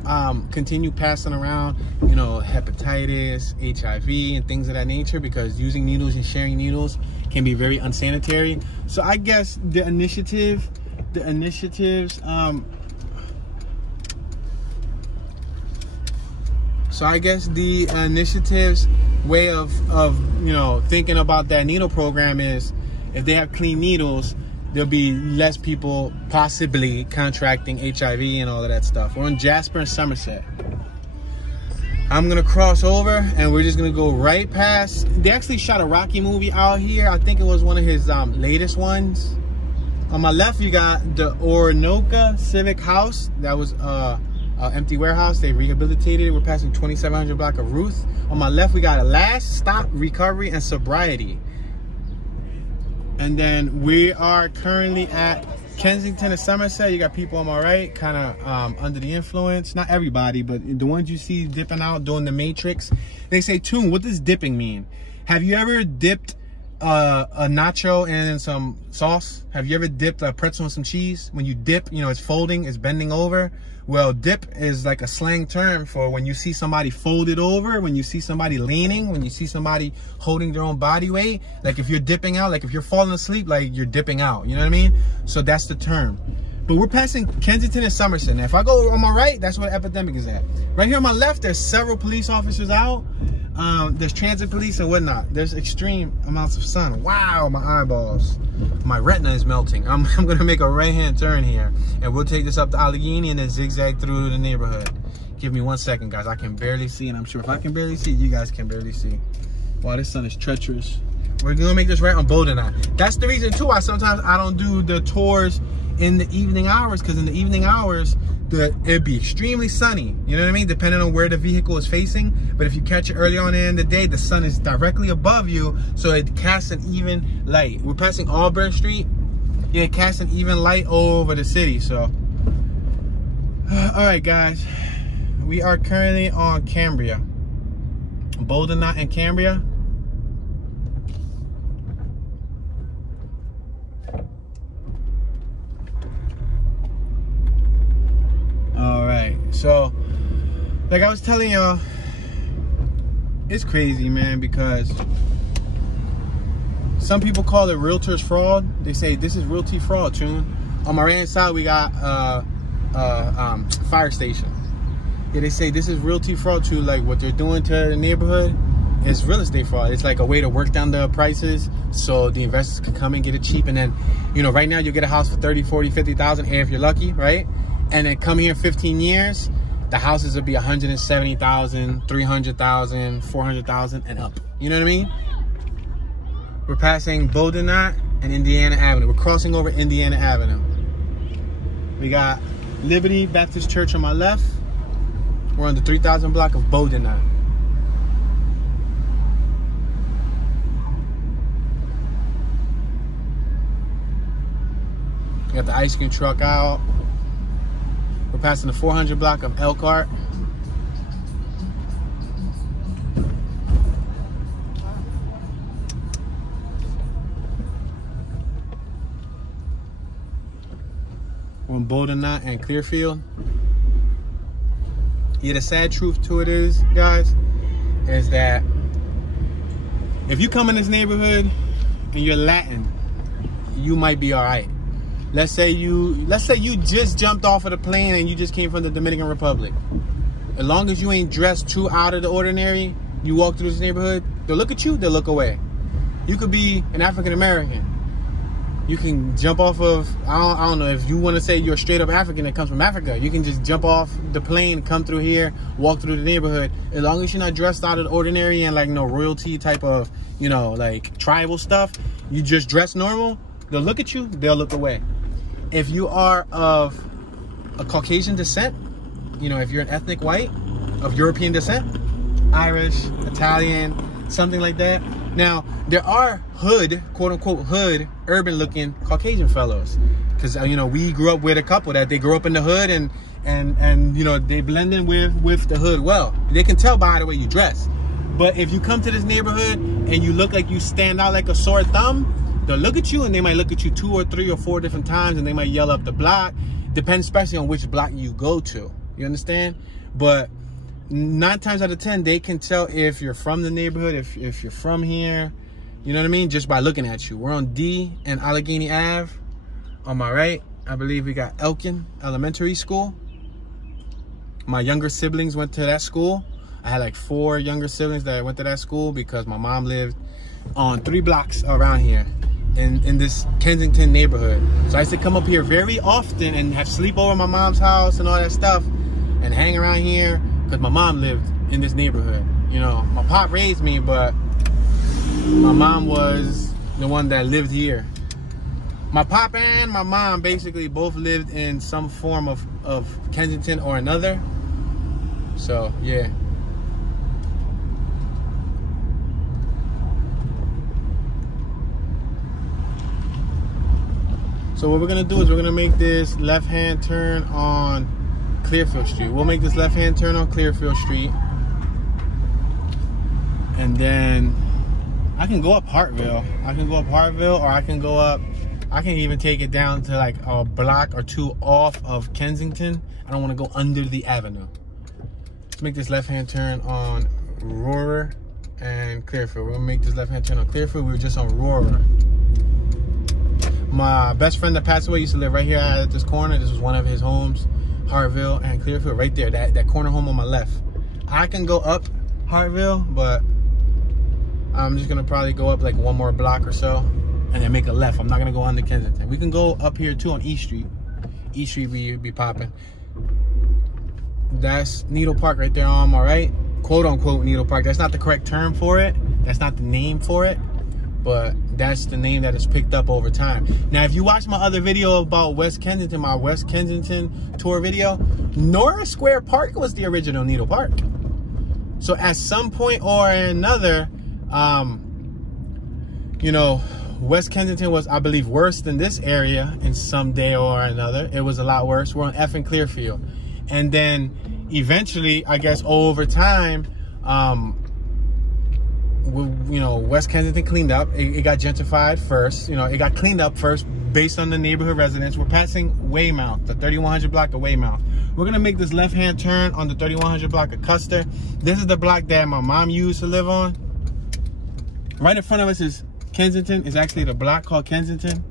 continue passing around, you know, hepatitis, HIV, and things of that nature, because using needles and sharing needles can be very unsanitary. So I guess the initiatives way of you know, thinking about that needle program is, if they have clean needles, there'll be less people possibly contracting HIV and all of that stuff. We're in Jasper and Somerset. I'm gonna cross over, and we're just gonna go right past. They actually shot a Rocky movie out here. I think it was one of his latest ones. On my left, you got the Orinoco Civic House. That was an empty warehouse. They rehabilitated it. We're passing 2700 block of Ruth. On my left, we got a Last Stop Recovery and Sobriety. And then we are currently at Kensington and Somerset. You got people on my right, kind of under the influence. Not everybody, but the ones you see dipping out, doing the matrix. They say, Toon, what does dipping mean? Have you ever dipped a nacho in some sauce? Have you ever dipped a pretzel in some cheese? When you dip, you know, it's folding, it's bending over. Well, dip is like a slang term for when you see somebody folded over, when you see somebody leaning, when you see somebody holding their own body weight. Like if you're dipping out, like if you're falling asleep, like you're dipping out, you know what I mean? So that's the term. But we're passing Kensington and Somerset. Now, if I go on my right, that's where the epidemic is at. Right here on my left, there's several police officers out. There's transit police and whatnot. There's extreme amounts of sun. Wow, my eyeballs. My retina is melting. I'm gonna make a right-hand turn here, and we'll take this up to Allegheny and then zigzag through the neighborhood. Give me 1 second, guys. I can barely see, and I'm sure if I can barely see, you guys can barely see. Wow, this sun is treacherous. We're gonna make this right on Bodenai. That's the reason too why sometimes I don't do the tours in the evening hours, because in the evening hours, it'd be extremely sunny, you know what I mean, depending on where the vehicle is facing. But if you catch it early on in the day, the sun is directly above you, so it casts an even light. We're passing Auburn Street. Yeah, it casts an even light over the city. So all right, guys, we are currently on Cambria, Bodenai and Cambria. All right, so like I was telling y'all, it's crazy, man, because some people call it realtors fraud. They say this is realty fraud, Tune. On my right hand side, we got fire station. Yeah, they say this is realty fraud too. Like what they're doing to the neighborhood is real estate fraud. It's like a way to work down the prices so the investors can come and get it cheap. And then, you know, right now you get a house for 30, 40, 50,000, and if you're lucky, right? And then come here in 15 years, the houses will be 170,000, 300,000, 400,000 and up. You know what I mean? We're passing Bodenai and Indiana Avenue. We're crossing over Indiana Avenue. We got Liberty Baptist Church on my left. We're on the 3000 block of Bodenai. We got the ice cream truck out. We're passing the 400 block of Elkhart. We're on Bodenai and Clearfield. Yeah, the sad truth to it is, guys, is that if you come in this neighborhood and you're Latin, you might be all right. Let's say you just jumped off of the plane and you just came from the Dominican Republic. As long as you ain't dressed too out of the ordinary, you walk through this neighborhood, they'll look at you, they'll look away. You could be an African American. You can jump off of, I don't know, if you want to say you're straight up African that comes from Africa, you can just jump off the plane, come through here, walk through the neighborhood. As long as you're not dressed out of the ordinary and like no royalty type of, you know, like tribal stuff, you just dress normal, they'll look at you, they'll look away. If you are of a Caucasian descent, you know, if you're an ethnic white of European descent, Irish, Italian, something like that. Now, there are hood, quote unquote hood, urban looking Caucasian fellows. Because, you know, we grew up with a couple that they grew up in the hood and you know, they blend in with the hood well. They can tell by the way you dress. But if you come to this neighborhood and you look like you stand out like a sore thumb, they'll look at you and they might look at you 2 or 3 or 4 different times and they might yell up the block. Depends especially on which block you go to. You understand? But 9 times out of 10, they can tell if you're from the neighborhood, if you're from here, you know what I mean? Just by looking at you. We're on D and Allegheny Ave. On my right, I believe we got Elkin Elementary School. My younger siblings went to that school. I had like 4 younger siblings that went to that school because my mom lived on 3 blocks around here in this Kensington neighborhood. So I used to come up here very often and have sleep over at my mom's house and all that stuff and hang around here. Because my mom lived in this neighborhood. You know, my pop raised me, but my mom was the one that lived here. My pop and my mom basically both lived in some form of Kensington or another. So, yeah. So what we're going to do is we're going to make this left-hand turn on Clearfield Street. We'll make this left-hand turn on Clearfield Street. And then I can go up Hartville. I can go up Hartville, or I can go up, I can even take it down to like a block or 2 off of Kensington. I don't want to go under the avenue. Let's make this left-hand turn on Aurora and Clearfield. We're going to make this left-hand turn on Clearfield. We were just on Aurora. My best friend that passed away used to live right here at this corner. This was one of his homes. Hartville and Clearfield, right there, that corner home on my left. I can go up Hartville, but I'm just gonna probably go up like 1 more block or so and then make a left. I'm not gonna go on to Kensington. We can go up here too on East Street. East Street be popping. That's Needle Park right there on my right. Quote unquote Needle Park. That's not the correct term for it. That's not the name for it. But that's the name that is picked up over time. Now, if you watch my other video about West Kensington, my West Kensington tour video, Norris Square Park was the original Needle Park. So at some point or another, you know, West Kensington was, I believe, worse than this area in some day or another. It was a lot worse. We're on F and Clearfield. And then eventually, I guess over time, you know, West Kensington cleaned up. It got gentrified first. You know, it got cleaned up first based on the neighborhood residents. We're passing Weymouth, the 3100 block of Weymouth. We're going to make this left-hand turn on the 3100 block of Custer. This is the block that my mom used to live on. Right in front of us is Kensington. It's actually the block called Kensington.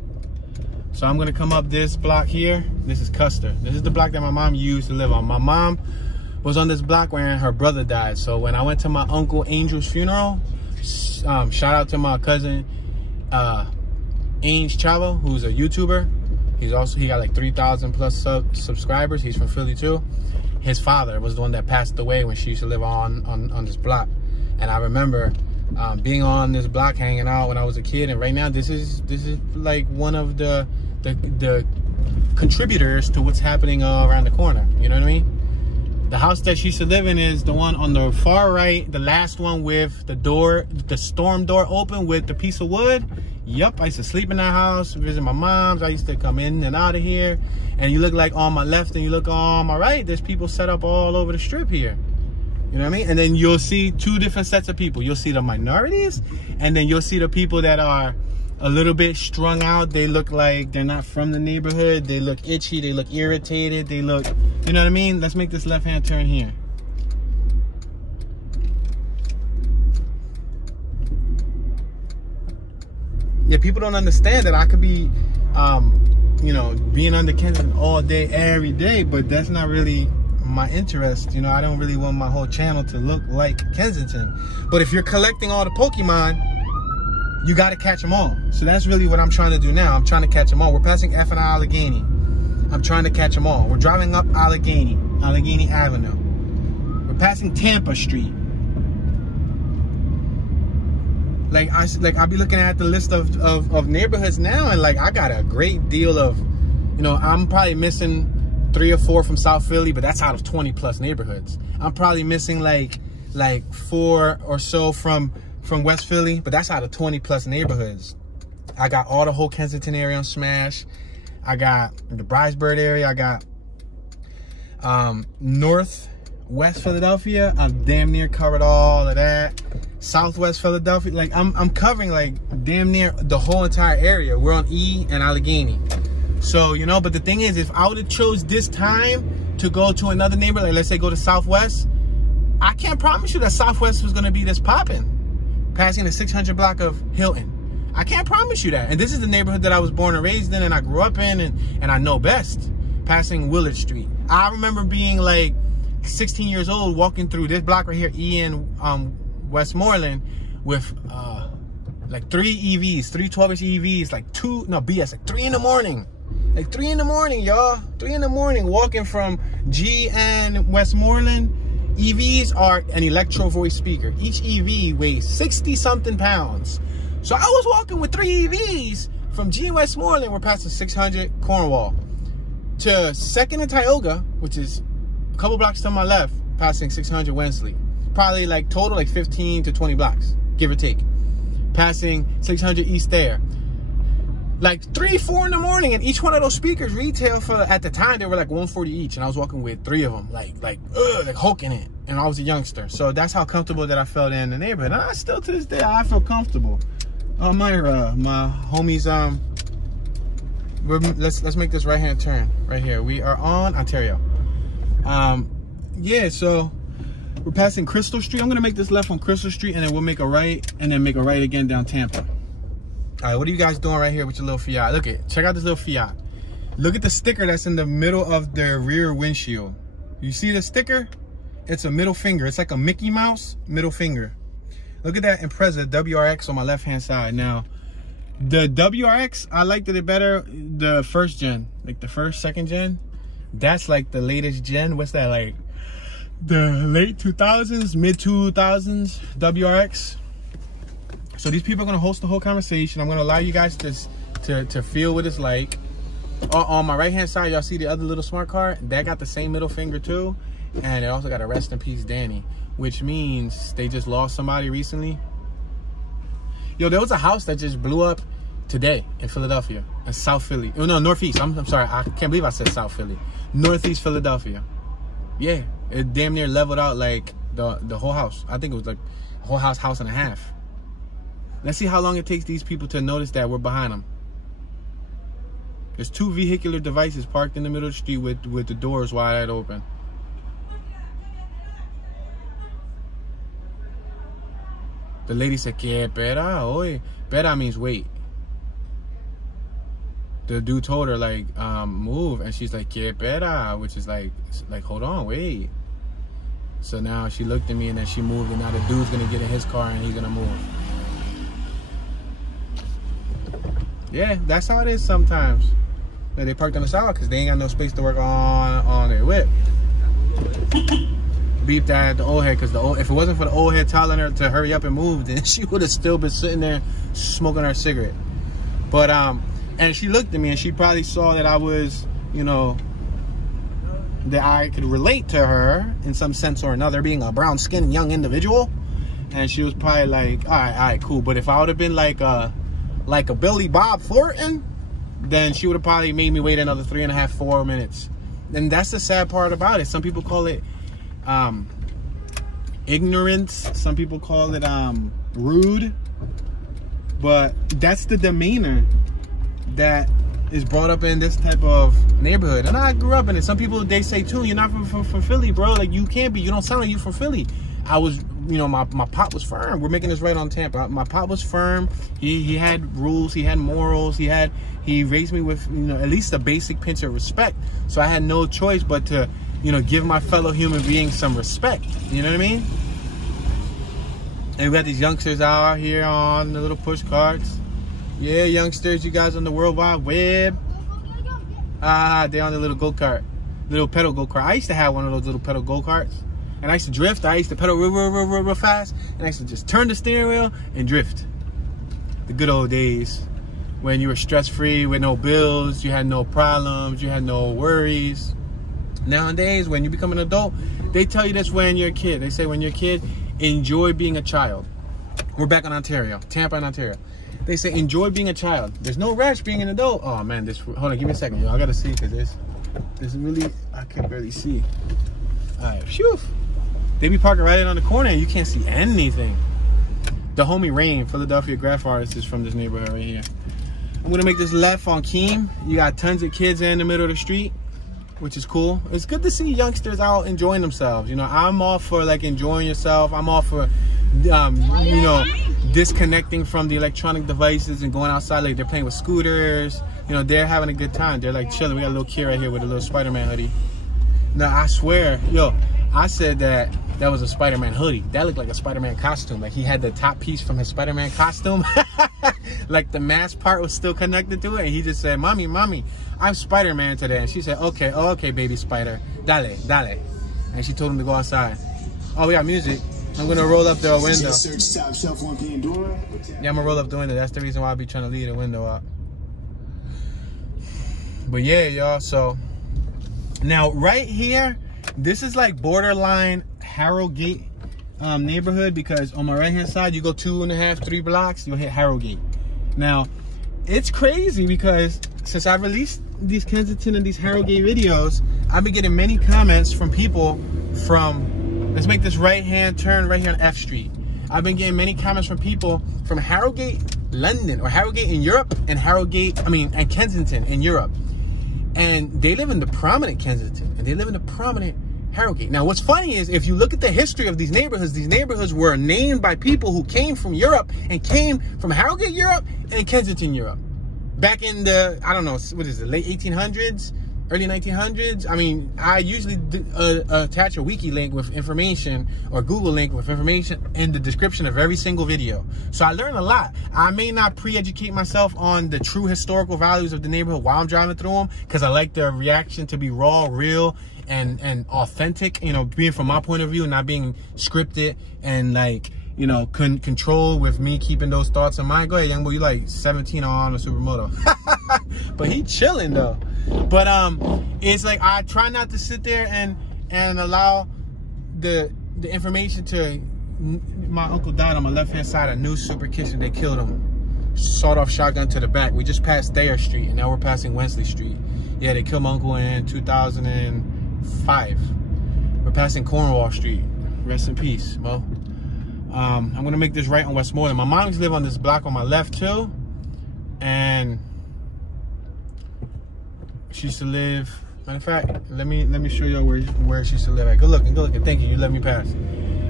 So I'm going to come up this block here. This is Custer. This is the block that my mom used to live on. My mom was on this block when her brother died. So when I went to my Uncle Angel's funeral, shout out to my cousin Ainge Chavo, who's a YouTuber. He got like 3,000 plus subscribers. He's from Philly too. His father was the one that passed away when she used to live on this block. And I remember being on this block, hanging out when I was a kid. And right now, this is like one of the contributors to what's happening around the corner. You know what I mean? The house that she used to live in is the one on the far right, the last one with the storm door open with the piece of wood. Yup, I used to sleep in that house, visit my mom's. I used to come in and out of here. And you look like on my left and you look on my right, there's people set up all over the strip here. You know what I mean? And then you'll see 2 different sets of people. You'll see the minorities, and then you'll see the people that are a little bit strung out. They look like they're not from the neighborhood. They look itchy. They look irritated. They look, you know what I mean? Let's make this left-hand turn here. Yeah, people don't understand that I could be, you know, being under Kensington all day, every day, but that's not really my interest. You know, I don't really want my whole channel to look like Kensington. But if you're collecting all the Pokemon, you got to catch them all. So that's really what I'm trying to do now. I'm trying to catch them all. We're passing F and Allegheny. I'm trying to catch them all. We're driving up Allegheny Avenue. We're passing Tampa Street. I'll be looking at the list of neighborhoods now, and like I got a great deal of, you know, I'm probably missing 3 or 4 from South Philly, but that's out of 20 plus neighborhoods. I'm probably missing like 4 or so from West Philly, but that's out of 20 plus neighborhoods. I got all the whole Kensington area on Smash. I got the Bridesburg area. I got Northwest Philadelphia. I've damn near covered all of that. Southwest Philadelphia. Like I'm covering like damn near the whole entire area. We're on E and Allegheny. So, you know, but the thing is, if I would have chose this time to go to another neighborhood, like let's say go to Southwest, I can't promise you that Southwest was going to be this popping. Passing the 600 block of Hilton. I can't promise you that. And this is the neighborhood that I was born and raised in and I grew up in and I know best. Passing Willard Street. I remember being like 16 years old walking through this block right here, E in Westmoreland, with like 3 EVs, 3 12-inch EVs, like 3 in the morning. Like 3 in the morning, y'all. 3 in the morning walking from G and Westmoreland. EVs are an electro voice speaker. Each EV weighs 60-something pounds. So I was walking with 3 EVs from G and Westmoreland. We're passing 600 Cornwall to 2nd and Tioga, which is a couple blocks to my left, passing 600 Wensley. Probably like total like 15 to 20 blocks, give or take. Passing 600 East there. Like 3, 4 in the morning, and each one of those speakers retail for, at the time, they were like $140 each, and I was walking with 3 of them, like hulking it, and I was a youngster. So that's how comfortable that I felt in the neighborhood. And I still, to this day, I feel comfortable. My homies, let's make this right-hand turn right here. We are on Ontario. Yeah, so we're passing Crystal Street. I'm gonna make this left on Crystal Street, and then we'll make a right, and then make a right again down Tampa. All right, what are you guys doing right here with your little Fiat? Look at, check out this little Fiat. Look at the sticker that's in the middle of the rear windshield. You see the sticker? It's a middle finger. It's like a Mickey Mouse middle finger. Look at that Impreza WRX on my left-hand side. Now, the WRX, I liked it better the first gen, like the first, 2nd gen. That's like the latest gen. What's that, like the late 2000s, mid 2000s WRX? So these people are going to host the whole conversation. I'm going to allow you guys to feel what it's like. On my right-hand side, y'all see the other little smart car? That got the same middle finger too. And it also got a rest in peace Danny, which means they just lost somebody recently. Yo, there was a house that just blew up today in Philadelphia, in South Philly. Oh, no, Northeast. I'm sorry. I can't believe I said South Philly. Northeast Philadelphia. Yeah, it damn near leveled out like the whole house. I think it was like a whole house and a half. Let's see how long it takes these people to notice that we're behind them. There's 2 vehicular devices parked in the middle of the street with the doors wide open. The lady said, "Que pera, oye." Pera means wait. The dude told her like, move, and she's like, "Que pera," which is like hold on, wait. So now she looked at me and then she moved, and now the dude's gonna get in his car and he's gonna move. Yeah, that's how it is sometimes. Like they parked on the side because they ain't got no space to work on their whip. Beep that at the old head, because if it wasn't for the old head telling her to hurry up and move, then she would have still been sitting there smoking her cigarette. But and she looked at me and she probably saw that I was, you know, that I could relate to her in some sense or another, being a brown-skinned young individual. And she was probably like, all right, cool. But if I would have been like a Billy Bob Thornton, then she would have probably made me wait another 3.5, 4 minutes. And that's the sad part about it. Some people call it ignorance. Some people call it rude. But that's the demeanor that is brought up in this type of neighborhood. And I grew up in it. Some people, they say too, you're not from Philly, bro. Like, you can't be. You don't sound like you from Philly. I was, you know, my pop was firm. We're making this right on Tampa. My pop was firm. He had rules. He had morals. He raised me with, you know, at least a basic pinch of respect. So I had no choice but to you know, give my fellow human beings some respect. You know what I mean? And we got these youngsters out here on the little push carts. Yeah, youngsters, you guys on the World Wide Web. They're on the little go-kart, little pedal go-kart. I used to have one of those little pedal go-karts. And I used to drift. I used to pedal real fast. And I used to just turn the steering wheel and drift. The good old days when you were stress-free with no bills. You had no problems. You had no worries. Nowadays, when you become an adult, they tell you this when you're a kid. They say when you're a kid, enjoy being a child. We're back in Ontario, Tampa and Ontario. They say enjoy being a child. There's no rush being an adult. Oh man, hold on, give me a second, yo. I gotta see because there's really, I can barely see. All right, phew. They be parking right in on the corner and you can't see anything. The homie Rain, Philadelphia graphic artist, is from this neighborhood right here. I'm gonna make this left on Keem. You got tons of kids in the middle of the street, which is cool. It's good to see youngsters out enjoying themselves. You know, I'm all for like enjoying yourself. I'm all for, you know, disconnecting from the electronic devices and going outside. Like they're playing with scooters. You know, they're having a good time. They're like chilling. We got a little kid right here with a little Spider-Man hoodie. Now, I swear, yo, I said that was a Spider-Man hoodie. That looked like a Spider-Man costume. Like he had the top piece from his Spider-Man costume. Like the mask part was still connected to it. And he just said, Mommy, I'm Spider-Man today. And she said, okay, okay, baby spider. Dale. And she told him to go outside. Oh, we got music. I'm going to roll up the window. Yeah, I'm going to roll up the window. That's the reason why I'll be trying to leave the window up. But yeah, y'all. So now right here, this is like borderline Harrogate neighborhood, because on my right hand side, you go 2.5, 3 blocks, you'll hit Harrogate. Now, it's crazy because since I released these Kensington and these Harrogate videos, I've been getting many comments from people from, let's make this right hand turn right here on F Street. I've been getting many comments from people from Harrogate, London, or Harrogate in Europe, and and Kensington in Europe. And they live in the prominent Kensington, and they live in the prominent Harrogate. Now, what's funny is if you look at the history of these neighborhoods were named by people who came from Europe and came from Harrogate, Europe, and Kensington, Europe. Back in the, I don't know, what is it, late 1800s, early 1900s? I mean, I usually attach a wiki link with information or Google link with information in the description of every single video. So I learned a lot. I may not pre-educate myself on the true historical values of the neighborhood while I'm driving through them, because I like the reaction to be raw, real, and authentic, you know, being from my point of view, not being scripted and like, you know, control with me keeping those thoughts in mind. Go ahead, young boy, you like 17 on a supermoto. But he chilling though. But it's like I try not to sit there and allow the information to. My uncle died on my left hand side, a new super kitchen. They killed him. Sawed-off shotgun to the back. We just passed Thayer Street and now we're passing Wensley Street. Yeah, they killed my uncle in 2005. We're passing Cornwall Street. Rest in peace, Mo. I'm gonna make this right on Westmoreland. My mom used to live on this block on my left too, and she used to live. Matter of fact, let me show y'all where she used to live at. Good looking. Thank you. You let me pass.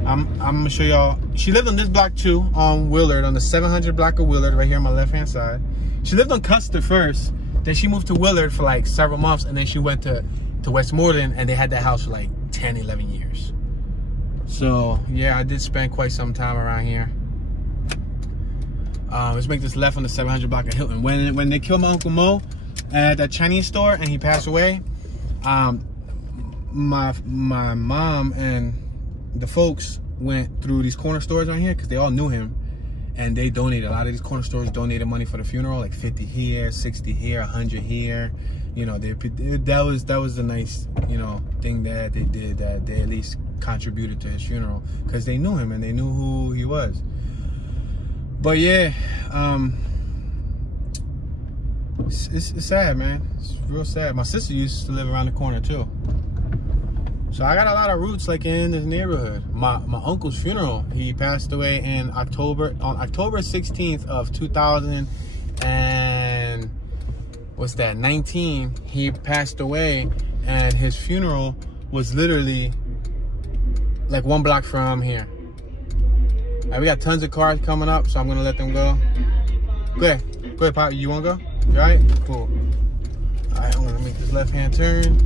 I'm gonna show y'all. She lived on this block too, on Willard, on the 700 block of Willard, right here on my left hand side. She lived on Custer first, then she moved to Willard for like several months, and then she went to Westmoreland, and they had that house for like 10, 11 years. So yeah, I did spend quite some time around here. Let's make this left on the 700 block of Hilton. When they killed my Uncle Mo at that Chinese store and he passed away, my mom and the folks went through these corner stores right here because they all knew him, and they donated. A lot of these corner stores donated money for the funeral, like 50 here, 60 here, 100 here. You know, that was a nice, you know, thing that they did, that they at least contributed to his funeral because they knew him and they knew who he was. But yeah, it's sad, man. It's real sad. My sister used to live around the corner too. So I got a lot of roots like in this neighborhood. My uncle's funeral, he passed away in October 16th of 2000 and what's that, 19. He passed away, and his funeral was literally like 1 block from here. All right, we got tons of cars coming up, so I'm gonna let them go. Go ahead, Pop. You wanna go? You all right? Cool. All right, I'm gonna make this left-hand turn.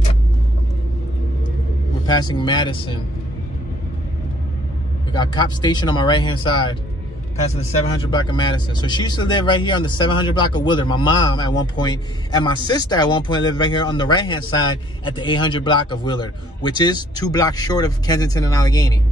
passing Madison. We got Cop Station on my right-hand side, passing the 700 block of Madison. So she used to live right here on the 700 block of Willard. My mom at one point, and my sister at one point lived right here on the right-hand side at the 800 block of Willard, which is 2 blocks short of Kensington and Allegheny.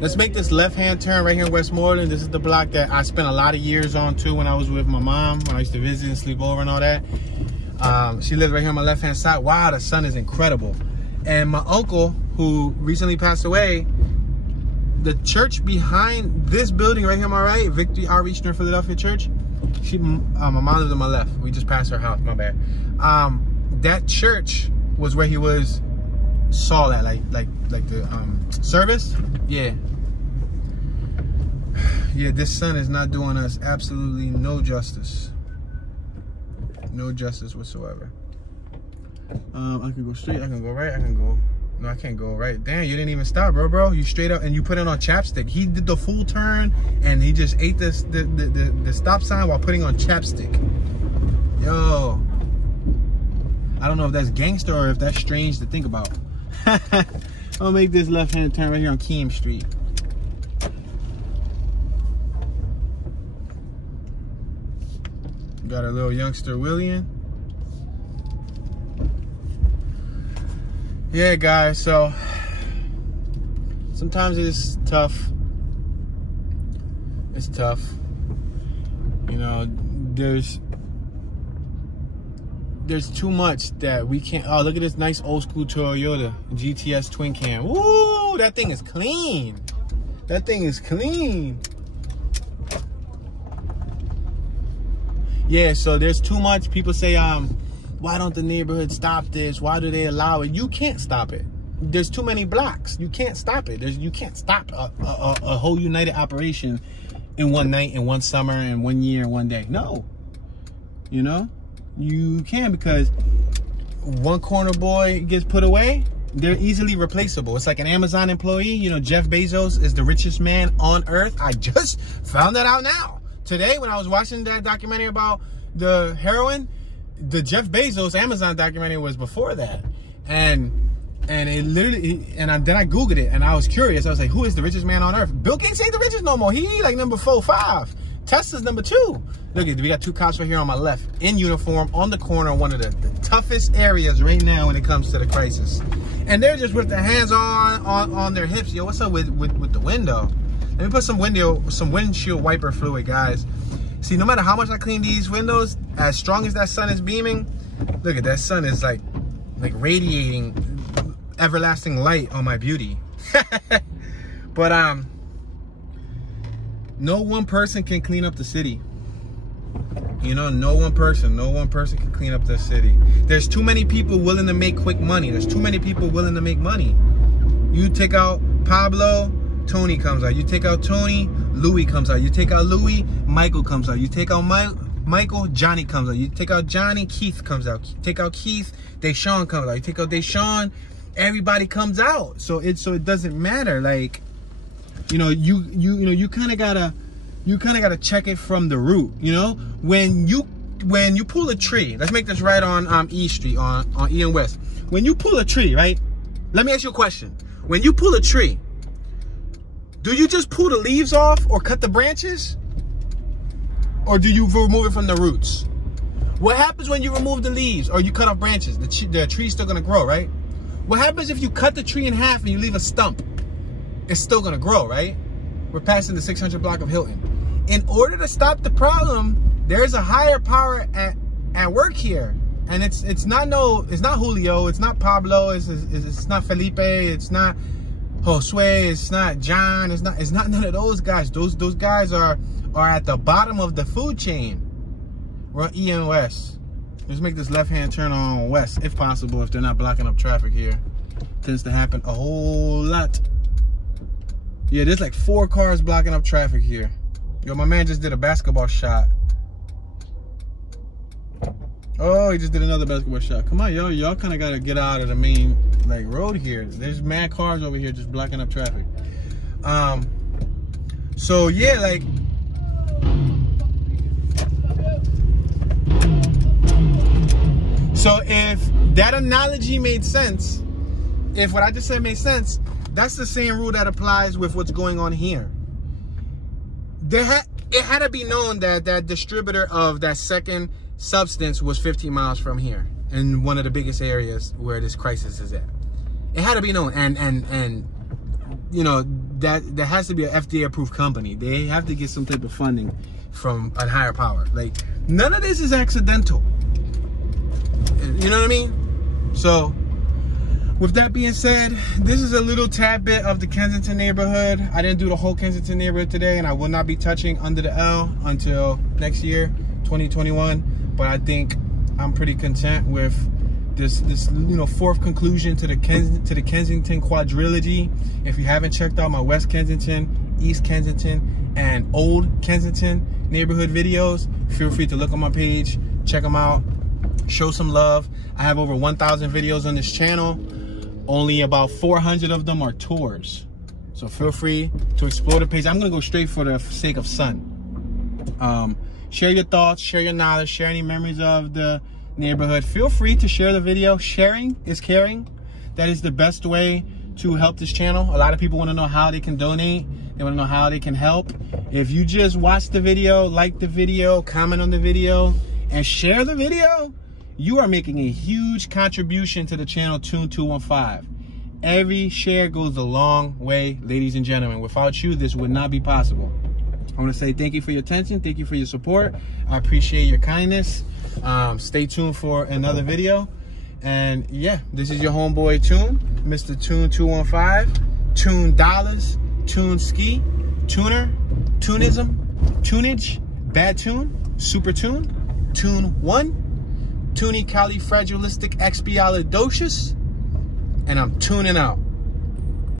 Let's make this left-hand turn right here in Westmoreland. This is the block that I spent a lot of years on too when I was with my mom, when I used to visit and sleep over and all that. She lived right here on my left-hand side. Wow, the sun is incredible. And my uncle, who recently passed away, the church behind this building right here on my right, Victory Outreach Near Philadelphia Church, my mom lives on my left. We just passed her house, my bad. That church was where he saw that, like the service. Yeah. Yeah, this sun is not doing us absolutely no justice. No justice whatsoever. I can go straight, I can go right, I can go... No, I can't go right. Damn, you didn't even stop, bro. You straight up, and you put it on chapstick. He did the full turn, and he just ate the stop sign while putting on chapstick. Yo. I don't know if that's gangster or if that's strange to think about. I'll make this left-hand turn right here on Keem Street. Got a little youngster William. Yeah, guys, so sometimes it's tough. It's tough. You know, there's too much that we can't. Oh, look at this nice old school Toyota GTS twin cam. Woo, that thing is clean. That thing is clean. Yeah, so there's too much. People say, why don't the neighborhood stop this? Why do they allow it? You can't stop it. There's too many blocks. You can't stop it. You can't stop a whole united operation in one night, in one summer, in 1 year, in 1 day. No. You know? You can, because one corner boy gets put away, they're easily replaceable. It's like an Amazon employee. You know, Jeff Bezos is the richest man on earth. I just found that out now. Today, when I was watching that documentary about the heroin, the Jeff Bezos Amazon documentary was before that. And it literally, then I Googled it, and I was curious. I was like, who is the richest man on earth? Bill Gates ain't the richest no more. He like number 4 or 5. Tesla's number 2. Look, we got 2 cops right here on my left, in uniform, on the corner, one of the toughest areas right now when it comes to the crisis. And they're just with their hands on their hips. Yo, what's up with the window? Let me put some windshield wiper fluid, guys. See, no matter how much I clean these windows, as strong as that sun is beaming, look at that sun is like radiating everlasting light on my beauty. But no one person can clean up the city. You know, no one person can clean up the city. There's too many people willing to make quick money. There's too many people willing to make money. You take out Pablo, Tony comes out. You take out Tony, Louis comes out. You take out Louis, Michael comes out. You take out Michael, Johnny comes out. You take out Johnny, Keith comes out. You take out Keith, Deshaun comes out. You take out Deshaun, everybody comes out. So it doesn't matter. Like, you know, you kind of gotta check it from the root. You know, when you pull a tree, let's make this right on E Street on E and West. When you pull a tree, right? Let me ask you a question. When you pull a tree, do you just pull the leaves off or cut the branches? Or do you remove it from the roots? What happens when you remove the leaves or you cut off branches? The tree's still gonna grow, right? What happens if you cut the tree in half and you leave a stump? It's still gonna grow, right? We're passing the 600 block of Hilton. In order to stop the problem, there's a higher power at work here. And it's not Julio, it's not Pablo, it's not Felipe, it's not Josue, it's not John, it's not none of those guys. Those guys are at the bottom of the food chain. We're on E and West. Let's make this left-hand turn on West, if possible, if they're not blocking up traffic here. Tends to happen a whole lot. Yeah, there's like 4 cars blocking up traffic here. Yo, my man just did a basketball shot. Oh, he just did another basketball shot. Come on, y'all kind of got to get out of the main like road here. There's mad cars over here just blocking up traffic. So yeah, like So if that analogy made sense, if what I just said made sense, that's the same rule that applies with what's going on here. It had to be known that that distributor of that second substance was 15 miles from here, in one of the biggest areas where this crisis is at. It had to be known, and you know, that there has to be an FDA approved company. They have to get some type of funding from a higher power. Like, none of this is accidental. You know what I mean? So with that being said, this is a little tad bit of the Kensington neighborhood. I didn't do the whole Kensington neighborhood today, and I will not be touching Under the L until next year, 2021. But I think I'm pretty content with this you know, fourth conclusion to the Kensington quadrilogy. If you haven't checked out my West Kensington, East Kensington, and Old Kensington neighborhood videos, feel free to look on my page, check them out, show some love. I have over 1,000 videos on this channel. Only about 400 of them are tours, so feel free to explore the page. I'm gonna go straight for the sake of sun. Share your thoughts, share your knowledge, share any memories of the neighborhood. Feel free to share the video. Sharing is caring. That is the best way to help this channel. A lot of people want to know how they can donate. They want to know how they can help. If you just watch the video, like the video, comment on the video, and share the video, you are making a huge contribution to the channel Tune 215. Every share goes a long way, ladies and gentlemen. Without you, this would not be possible. I want to say thank you for your attention. Thank you for your support. I appreciate your kindness. Stay tuned for another video. And yeah, this is your homeboy Tune, Mr. Tune 215. Tune dollars, Tune ski, tuner, tunism, tunage, bad tune, super tune, Tune 1, tunicalifragilistic expialidocious, and I'm tuning out.